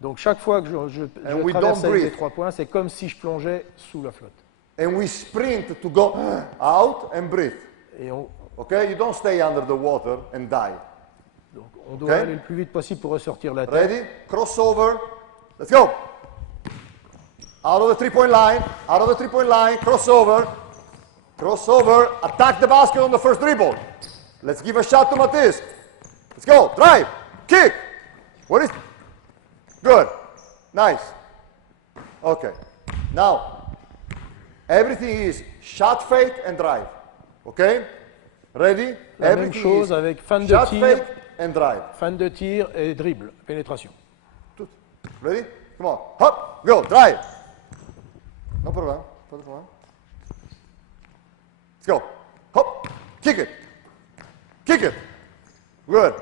Donc chaque fois que je we traverse don't avec les breathe. 3 points, c'est comme si je plongeais sous la flotte. And we sprint to go out and breathe. Et Okay, you don't stay under the water and die. donc on doit Okay. aller le plus vite possible pour ressortir la tête. Ready? Crossover. Let's go. Out of the three-point line, crossover. Crossover, attack the basket on the first dribble. Let's give a shot to Matisse. Let's go, drive, kick. What is, good, nice. Okay, now, everything is shot fake and drive, okay? Ready? La même Everything chose is avec fin de shot tir, fake and drive. fin de tir et dribble, pénétration. Tout. Ready? Come on. Hop. Go. Drive. No problem. Pas de problème. Let's go. Hop. Kick it. Kick it. Good.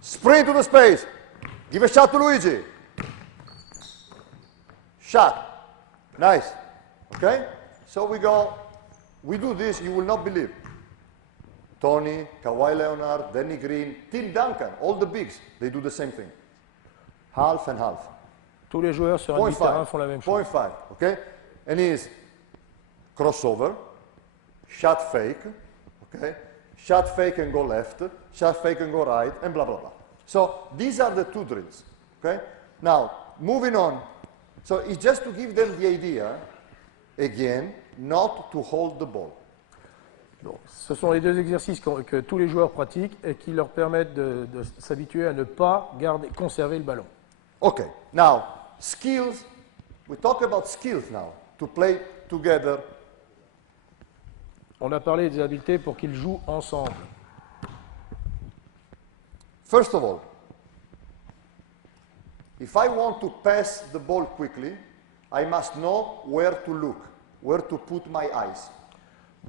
Sprint to the space. Give a shot to Luigi. Shot. Nice. Okay? So we go. We do this, you will not believe. Tony, Kawhi Leonard, Danny Green, Tim Duncan, all the bigs, they do the same thing. Half and half. Tous les joueurs sur un terrain 0.5. font la même chose. 0.5, okay? And is crossover, shot fake, okay? Shot fake and go left, shot fake and go right, and blah, blah, blah. So these are the 2 drills, okay? Now, moving on. So it's just to give them the idea, again, not to hold the ball. Donc, ce sont les deux exercices que tous les joueurs pratiquent et qui leur permettent de s'habituer à ne pas conserver le ballon. Okay, now, skills. We talk about skills now, to play together. On a parlé des habiletés pour qu'ils jouent ensemble. First of all, if I want to pass the ball quickly, I must know where to look, where to put my eyes.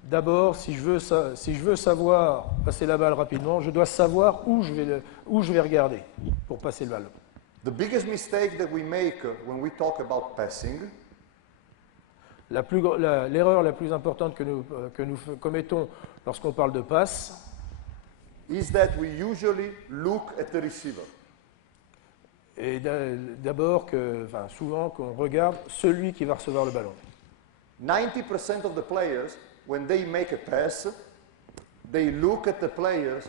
D'abord, si je veux savoir passer la balle rapidement, je dois savoir où je vais regarder pour passer le ballon. The biggest mistake that we make when we talk about passing L'erreur la plus importante que nous commettons lorsqu'on parle de passe, is that we usually look at the receiver. est d'abord souvent qu'on regarde celui qui va recevoir le ballon. 90% of the players, when they make a pass, they look at the players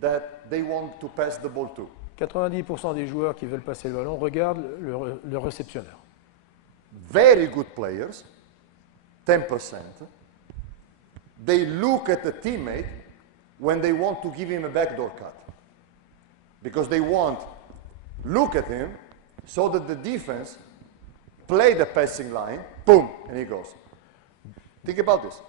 that they want to pass the ball to. 90% des joueurs qui veulent passer le ballon regardent le réceptionneur. Very good players, 10%, they look at the teammate when they want to give him a backdoor cut. Because they want look at him so that the defense play the passing line, boom, and he goes. Think about this.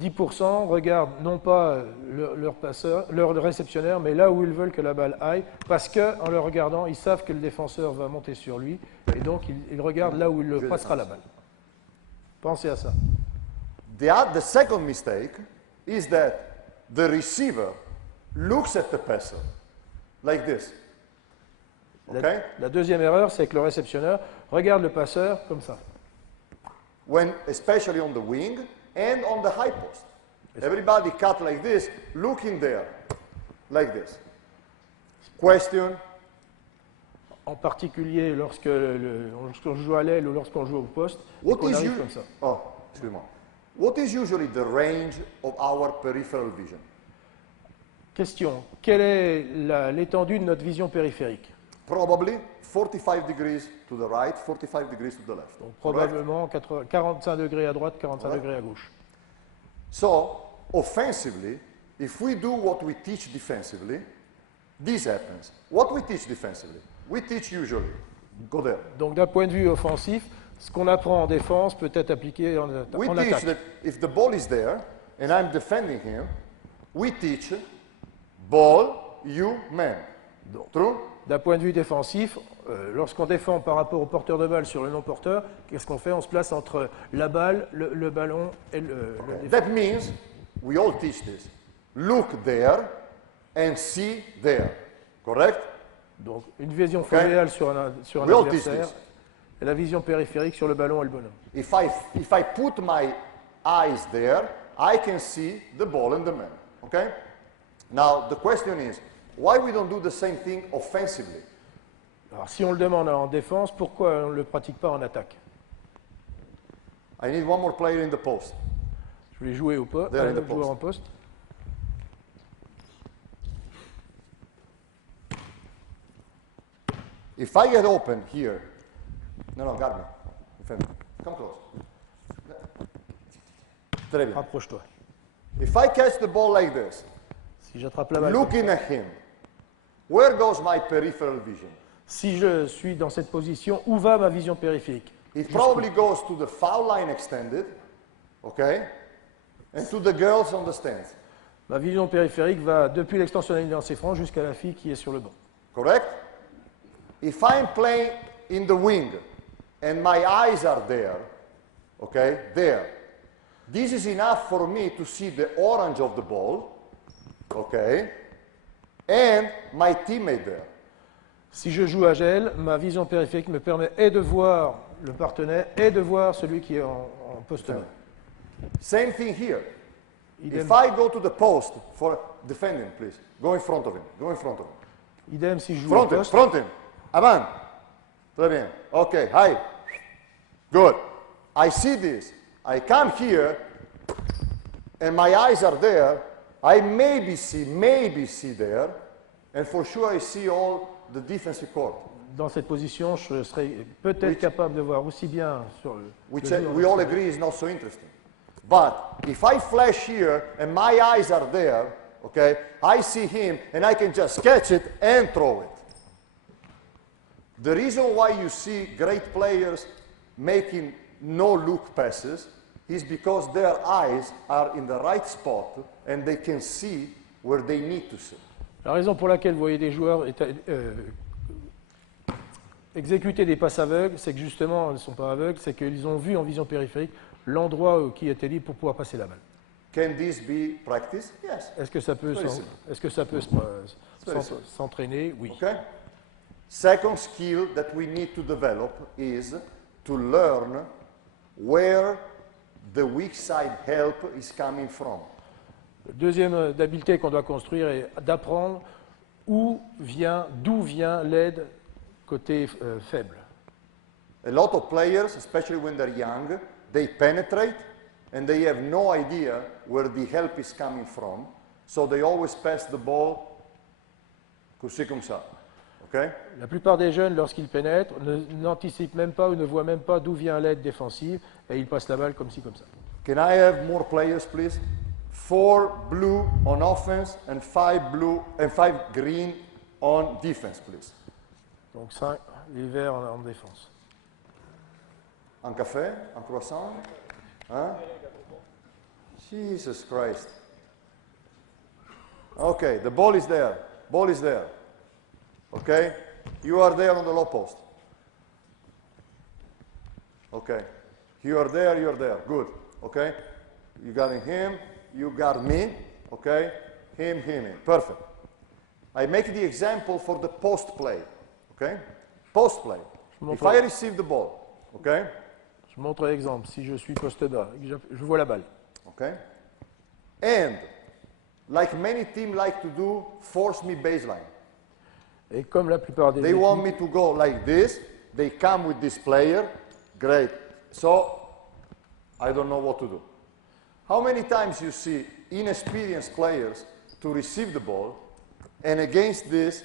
10% regardent non pas leur réceptionneur, mais là où ils veulent que la balle aille, parce qu'en le regardant, ils savent que le défenseur va monter sur lui, et donc ils regardent là où il le passera la balle. Pensez à ça. The second mistake is that the receiver looks at the passer like this. Okay? La deuxième erreur, c'est que le réceptionneur regarde le passeur comme ça. Especially on the wing and on the high post. Everybody cut like this, looking there, like this. Question? En particulier lorsqu'on joue à l'aile ou lorsqu'on joue au poste, et qu'on arrive comme ça. Oh, excuse-moi. What is usually the range of our peripheral vision? Question. Quelle est l'étendue de notre vision périphérique? Probably 45 degrees to the right, 45 degrees to the left. Donc, probablement 45 degrés à droite, 45 degrés à gauche. So, offensively, if we do what we teach defensively, this happens. What we teach defensively? We teach usually, go there. Donc d'un point de vue offensif, ce qu'on apprend en défense peut être appliqué en attaque. We teach that if the ball is there and I'm defending him, we teach ball, you, man. True? D'un point de vue défensif, lorsqu'on défend par rapport au porteur de balle sur le non-porteur, qu'est-ce qu'on fait? On se place entre la balle, le ballon et le That means, we all teach this, look there and see there. Correct? Donc une vision fovéale sur un adversaire et la vision périphérique sur le ballon et le bonhomme. If I put my eyes there, I can see the ball and the man. Okay? Now the question is, why we don't do the same thing offensively? Alors si on le demande en défense, pourquoi on ne le pratique pas en attaque? I need one more player in the post. Je vais jouer au poste, joueur en poste. If I get open here, no, guard me. Defend me. Come close. Très bien. Rapproche-toi. If I catch the ball like this, Si j'attrape la balle, looking at him, where goes my peripheral vision? si je suis dans cette position, où va ma vision périphérique? It probably goes to the foul line extended, okay, and to the girls on the stands. Ma vision périphérique va depuis l'extension de la ligne lancée franc jusqu'à la fille qui est sur le banc. Correct? If I'm playing in the wing and my eyes are there, okay, there, this is enough for me to see the orange of the ball, okay, and my teammate there. Si je joue à gel, ma vision périphérique me permet et de voir le partenaire et de voir celui qui est en poste bas. Same thing here. Idem, If I go to the post for defending, please, go in front of him. Go in front of him. idem si je joue au poste. Front him. Avant. Très bien. Okay, hi. Good. I see this. I come here, and my eyes are there. I maybe see there, and for sure I see all the defensive court. Dans cette position, je serai peut-être capable de voir aussi bien sur le Which joueur we all agree is not so interesting. But if I flash here and my eyes are there, okay, I see him and I can just catch it and throw it. The reason why you see great players making no-look passes is because their eyes are in the right spot and they can see where they need to see. La raison pour laquelle vous voyez des joueurs exécuter des passes aveugles, c'est que justement, ils ne sont pas aveugles, c'est qu'ils ont vu en vision périphérique l'endroit qui était libre pour pouvoir passer la balle. Can this be practiced? Yes. Est-ce que ça peut s'entraîner? Oui. Okay. Second skill that we need to develop is to learn where the weak side help is coming from. La deuxième habileté qu'on doit construire est d'apprendre d'où vient l'aide côté faible. A lot of players, especially when they're young, they penetrate and they have no idea where the help is coming from, so they always pass the ball così comme ça. Okay? La plupart des jeunes, lorsqu'ils pénètrent, n'anticipent même pas ou ne voient même pas d'où vient l'aide défensive et ils passent la balle comme ci, comme ça. Can I have more players, please? 4 blue on offense and 5 blue and 5 green on defense, please. Donc 5, les verts en défense. Un café? Un croissant? Hein? Jesus Christ. Okay, the ball is there. Ball is there. Okay? You are there on the low post. Okay. You are there. Good. Okay? You got him, you got me. Okay? Him. Perfect. I make the example for the post play. Okay? Post play. If I receive the ball, okay? Je montre l'exemple. Si je suis poste bas, je vois la balle. Okay? And, like many teams like to do, force me baseline. Et comme la plupart des They want me to go like this. They come with this player. Great. So, I don't know what to do. How many times you see inexperienced players to receive the ball, and against this,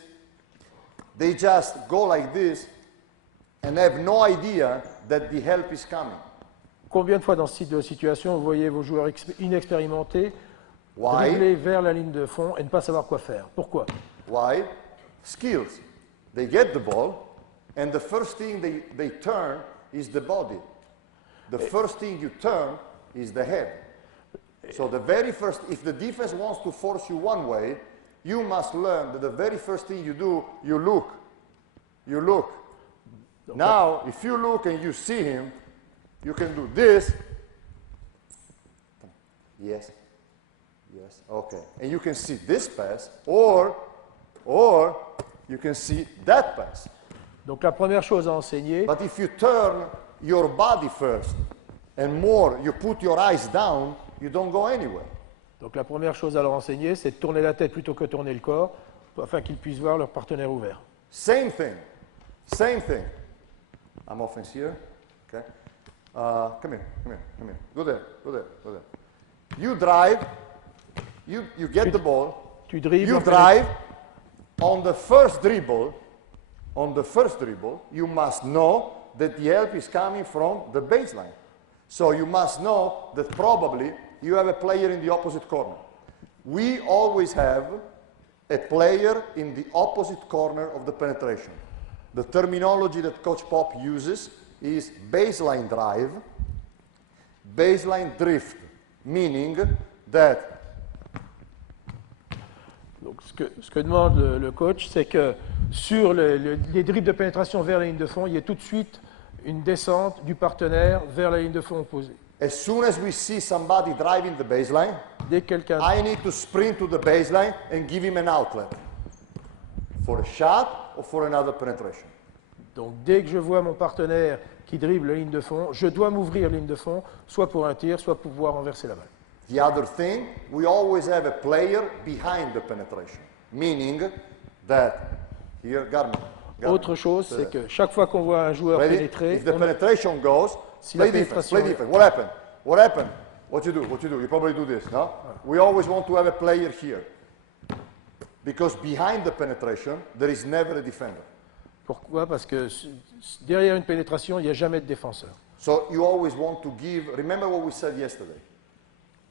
they just go like this and have no idea that the help is coming. Combien de fois dans ce type de situation, vous voyez vos joueurs inexpérimentés dribbler vers la ligne de fond et ne pas savoir quoi faire? Pourquoi? Why? Skills. They get the ball, and the first thing they turn is the body. The first thing you turn is the head. So the very first, if the defense wants to force you one way, you must learn that the very first thing you do, you look. You look. Okay. Now, if you look and you see him, you can do this. Yes. Yes. Okay. And you can see this pass, or you can see that pass. Donc la première chose à enseigner. But if you turn your body first, and more, you put your eyes down, you don't go anywhere. Donc la première chose à leur enseigner, c'est de tourner la tête plutôt que tourner le corps, afin qu'ils puissent voir leur partenaire ouvert. Same thing. I'm offense here. Okay. Come here. Go there. You drive. You get the ball. Tu dribbles. You drive. On the first dribble, you must know that the help is coming from the baseline. So you must know that probably you have a player in the opposite corner. We always have a player in the opposite corner of the penetration. The terminology that Coach Pop uses is baseline drive, baseline drift, meaning that. Donc ce que demande le coach, c'est que sur les dribbles de pénétration vers la ligne de fond, il y ait tout de suite une descente du partenaire vers la ligne de fond opposée. As soon as we see somebody driving the baseline, dès que quelqu'un I need to sprint to the baseline and give him an outlet for a shot or for another penetration. Donc dès que je vois mon partenaire qui dribble la ligne de fond, je dois m'ouvrir la ligne de fond, soit pour un tir, soit pour pouvoir renverser la balle. The other thing, we always have a player behind the penetration, meaning that here, Autre chose, c'est que chaque fois qu'on voit un joueur pénétrer, if the penetration goes, si play defense. What happened? What you do? You probably do this, no? We always want to have a player here. Because behind the penetration, there is never a defender. Pourquoi? Parce que derrière une pénétration, il n'y a jamais de défenseur. So you always want to give, remember what we said yesterday.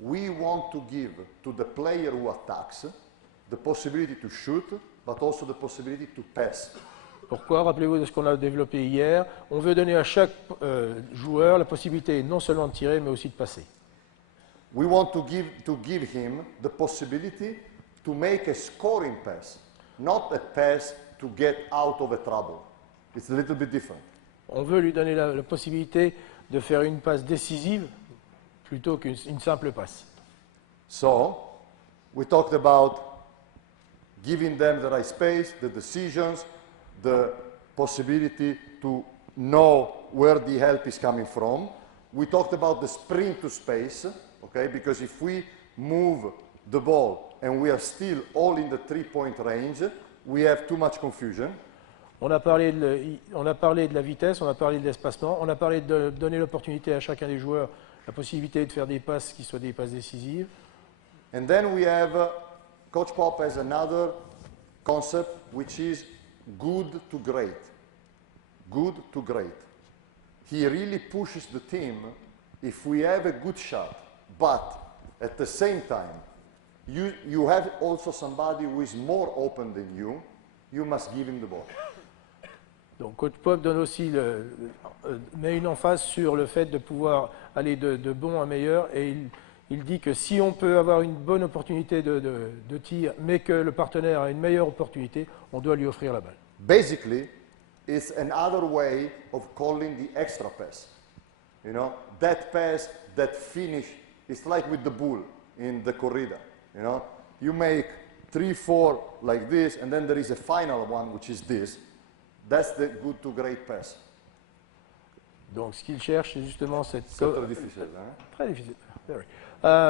we want to give to the player who attacks the possibility to shoot, but also the possibility to pass. Pourquoi? Rappelez-vous de ce qu'on a développé hier. On veut donner à chaque joueur la possibilité non seulement de tirer, mais aussi de passer. We want to give him the possibility to make a scoring pass, not a pass to get out of a trouble. It's a little bit different. On veut lui donner la possibilité de faire une passe décisive plutôt qu'une simple passe. So, we talked about giving them the right space, the decisions, the possibility to know where the help is coming from. We talked about the sprint to space, okay, because if we move the ball and we are still all in the three-point range, we have too much confusion. On a parlé de la vitesse, on a parlé de l'espacement, on a parlé de donner l'opportunité à chacun des joueurs la possibilité de faire des passes qui soient des passes décisives. And then we have, Coach Pop has another concept which is good to great. Good to great. He really pushes the team if we have a good shot, but at the same time, you have also somebody who is more open than you must give him the ball. Donc Coach Pop donne aussi met une emphase sur le fait de pouvoir aller de bon à meilleur et il dit que si on peut avoir une bonne opportunité de tir, mais que le partenaire a une meilleure opportunité, on doit lui offrir la balle. Basically, it's another way of calling the extra pass. You know, that pass, that finish, it's like with the bull in the corrida. You know, you make 3, 4 like this, and then there is a final one, which is this. That's the good to great pass. Donc, ce qu'il cherche, c'est justement cette... C'est très difficile, hein? Très difficile.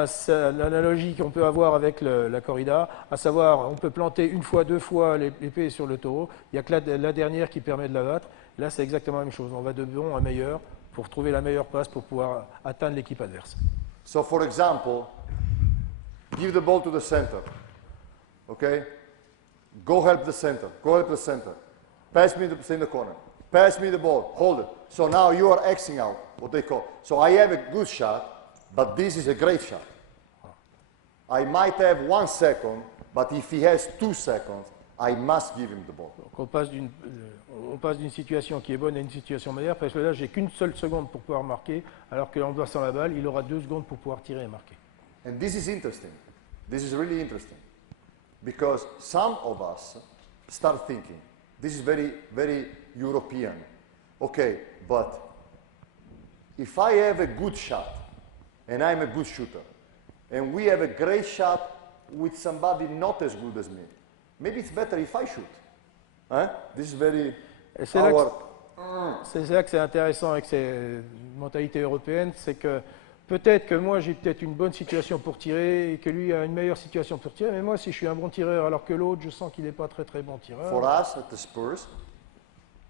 C'est l'analogie qu'on peut avoir avec la corrida, à savoir, on peut planter une fois, 2 fois l'épée sur le taureau. Il n'y a que la dernière qui permet de la battre. Là, c'est exactement la même chose. On va de bon à meilleur pour trouver la meilleure passe pour pouvoir atteindre l'équipe adverse. So, for example, give the ball to the center. Okay? Go help the center. Go help the center. Pass me in the corner. Pass me the ball. Hold it. So now you are Xing out, what they call. So I have a good shot, but this is a great shot. I might have 1 second, but if he has 2 seconds, I must give him the ball. Donc on passe d'une situation qui est bonne à une situation meilleure, parce que là, j'ai qu'une seule seconde pour pouvoir marquer, alors qu'en dossant la balle, il aura 2 secondes pour pouvoir tirer et marquer. And this is interesting. This is really interesting. Because some of us start thinking, this is very, very European. Okay, but if I have a good shot, and I'm a good shooter, and we have a great shot with somebody not as good as me, maybe it's better if I shoot. Hein? This is very c'est là que c'est intéressant avec ces mentalités européennes, c'est que peut-être que moi j'ai peut-être une bonne situation pour tirer et que lui a une meilleure situation pour tirer, mais moi si je suis un bon tireur alors que l'autre je sens qu'il n'est pas très très bon tireur. For us at the Spurs,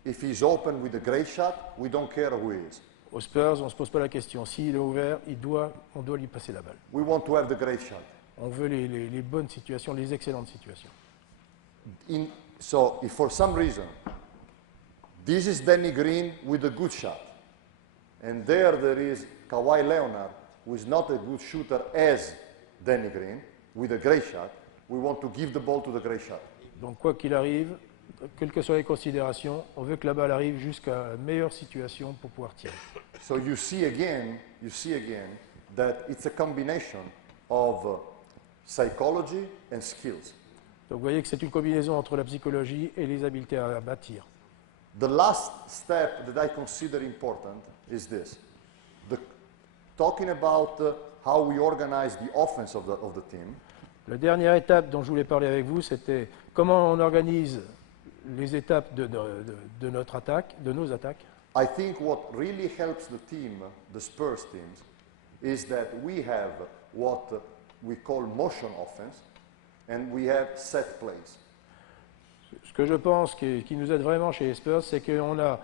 if he's open with a great shot, we don't care who he is. Aux Spurs, on ne se pose pas la question. S'il est ouvert, on doit lui passer la balle. We want to have the great shot. On veut les bonnes situations, les excellentes situations. So if for some reason, this is Danny Green with a good shot, and there is Kawhi Leonard, who is not a good shooter as Danny Green, with a great shot, we want to give the ball to the great shot. Donc quoi qu'il arrive, quelles que soient les considérations, on veut que la balle arrive jusqu'à la meilleure situation pour pouvoir tirer. So you see again that it's a combination of psychology and skills. Donc vous voyez que c'est une combinaison entre la psychologie et les habiletés à bâtir. The last step that I consider important is this. Talking about how we organize the offense of the team. La dernière étape dont je voulais parler avec vous, c'était comment on organise les étapes de notre attaque, de nos attaques. I think what really helps the team, the Spurs teams, is that we have what we call motion offense, and we have set plays. Ce que je pense qui nous aide vraiment chez les Spurs, c'est qu'on a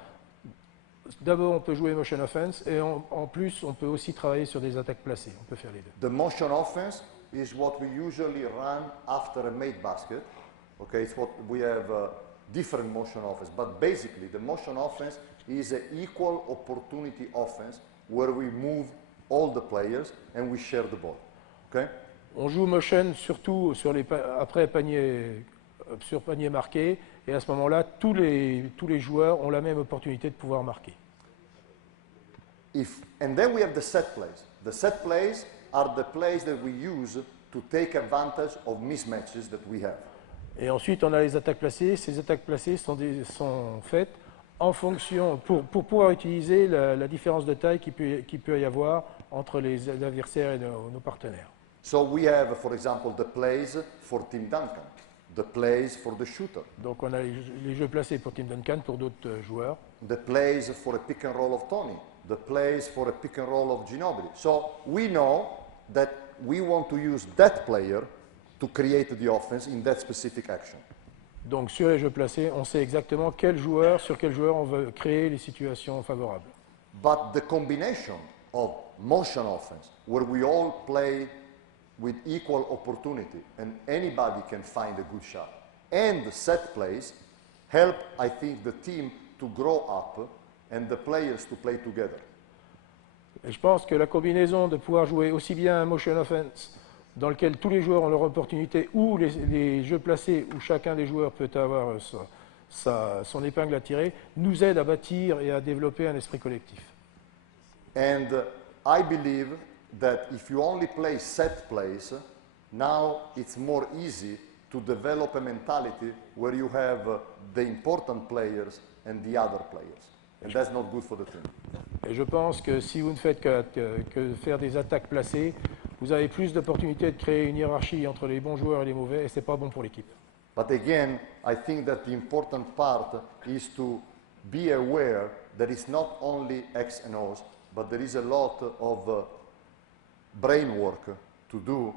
d'abord on peut jouer motion offense et en plus on peut aussi travailler sur des attaques placées. On peut faire les deux. The motion offense is what we usually run after a made basket. Okay, it's what we have different motion offense, but basically the motion offense is an equal opportunity offense where we move all the players and we share the ball. Okay? On joue motion surtout sur après panier, sur panier marqué, et à ce moment-là, tous les joueurs ont la même opportunité de pouvoir marquer. And then we have the set plays. The set plays are the plays that we use to take advantage of mismatches that we have. Et ensuite, on a les attaques placées. Ces attaques placées sont faites en fonction, pour pouvoir utiliser la différence de taille qu'il peut y avoir entre les adversaires et nos partenaires. So we have, for example, the plays for Team Duncan, the plays for the shooter, Donc on a les jeux placés pour Team Duncan, pour d'autres joueurs. the plays for a pick and roll of Tony, the plays for a pick and roll of Ginobili. So we know that we want to use that player to create the offense in that specific action. Donc sur les jeux placés, on sait exactement sur quel joueur on veut créer les situations favorables. But the combination of motion offense, where we all play with equal opportunity and anybody can find a good shot, and the set plays help, I think, the team to grow up and the players to play together. Et je pense que la combinaison de pouvoir jouer aussi bien un motion offense dans lequel tous les joueurs ont leur opportunité, ou les jeux placés où chacun des joueurs peut avoir son épingle à tirer, nous aide à bâtir et à développer un esprit collectif. And I believe that if you only play set plays, now it's more easy to develop a mentality where you have the important players and the other players. And that's not good for the team. Et je pense que si vous ne faites que faire des attaques placées, vous avez plus d'opportunités de créer une hiérarchie entre les bons joueurs et les mauvais, et ce n'est pas bon pour l'équipe. But again, I think that the important part is to be aware that it's not only X and O's, but there is a lot of brain work to do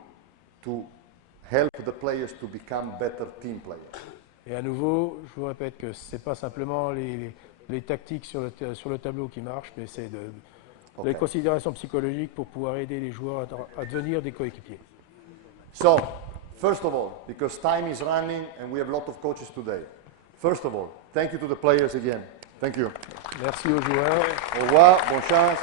to help the players to become better team players. Et à nouveau, je vous répète que ce n'est pas simplement les tactiques sur le tableau qui marchent, mais c'est les considérations psychologiques pour pouvoir aider les joueurs à devenir des coéquipiers. So, first of all, because time is running and we have a lot of coaches today, first of all, thank you to the players again. Thank you. Merci aux joueurs. Au revoir, bonne chance.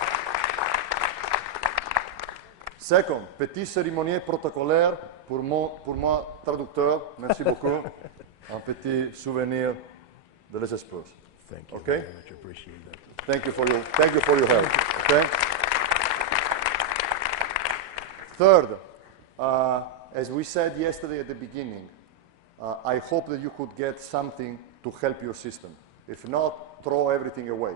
Second, petit cérémonier protocolaire pour moi, traducteur. Merci beaucoup. Un petit souvenir de les Spurs. Thank you. Okay? Very much appreciate that. Thank you for your help. Okay? Third, as we said yesterday at the beginning, I hope that you could get something to help your system. If not, throw everything away.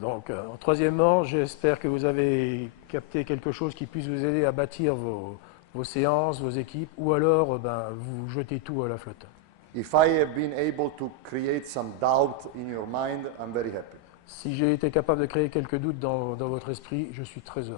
Donc, troisièmement, j'espère que vous avez capté quelque chose qui puisse vous aider à bâtir vos séances, vos équipes, ou alors vous jetez tout à la flotte. If I have been able to create some doubt in your mind, I'm very happy. Si j'ai été capable de créer quelques doutes dans votre esprit, j'en suis très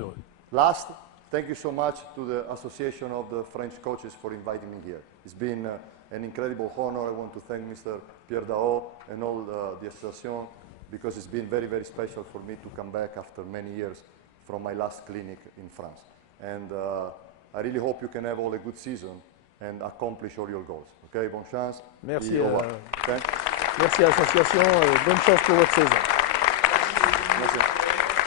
heureux. Last, thank you so much to the Association of the French Coaches for inviting me here. It's been an incredible honor. I want to thank Mr. Pierre Daot and all the association because it's been very, very special for me to come back after many years from my last clinic in France. And I really hope you can have all a good season and accomplish all your goals. Okay, bonne chance. Merci, Et au revoir. Okay? merci à l'association, bonne chance pour votre saison. Merci.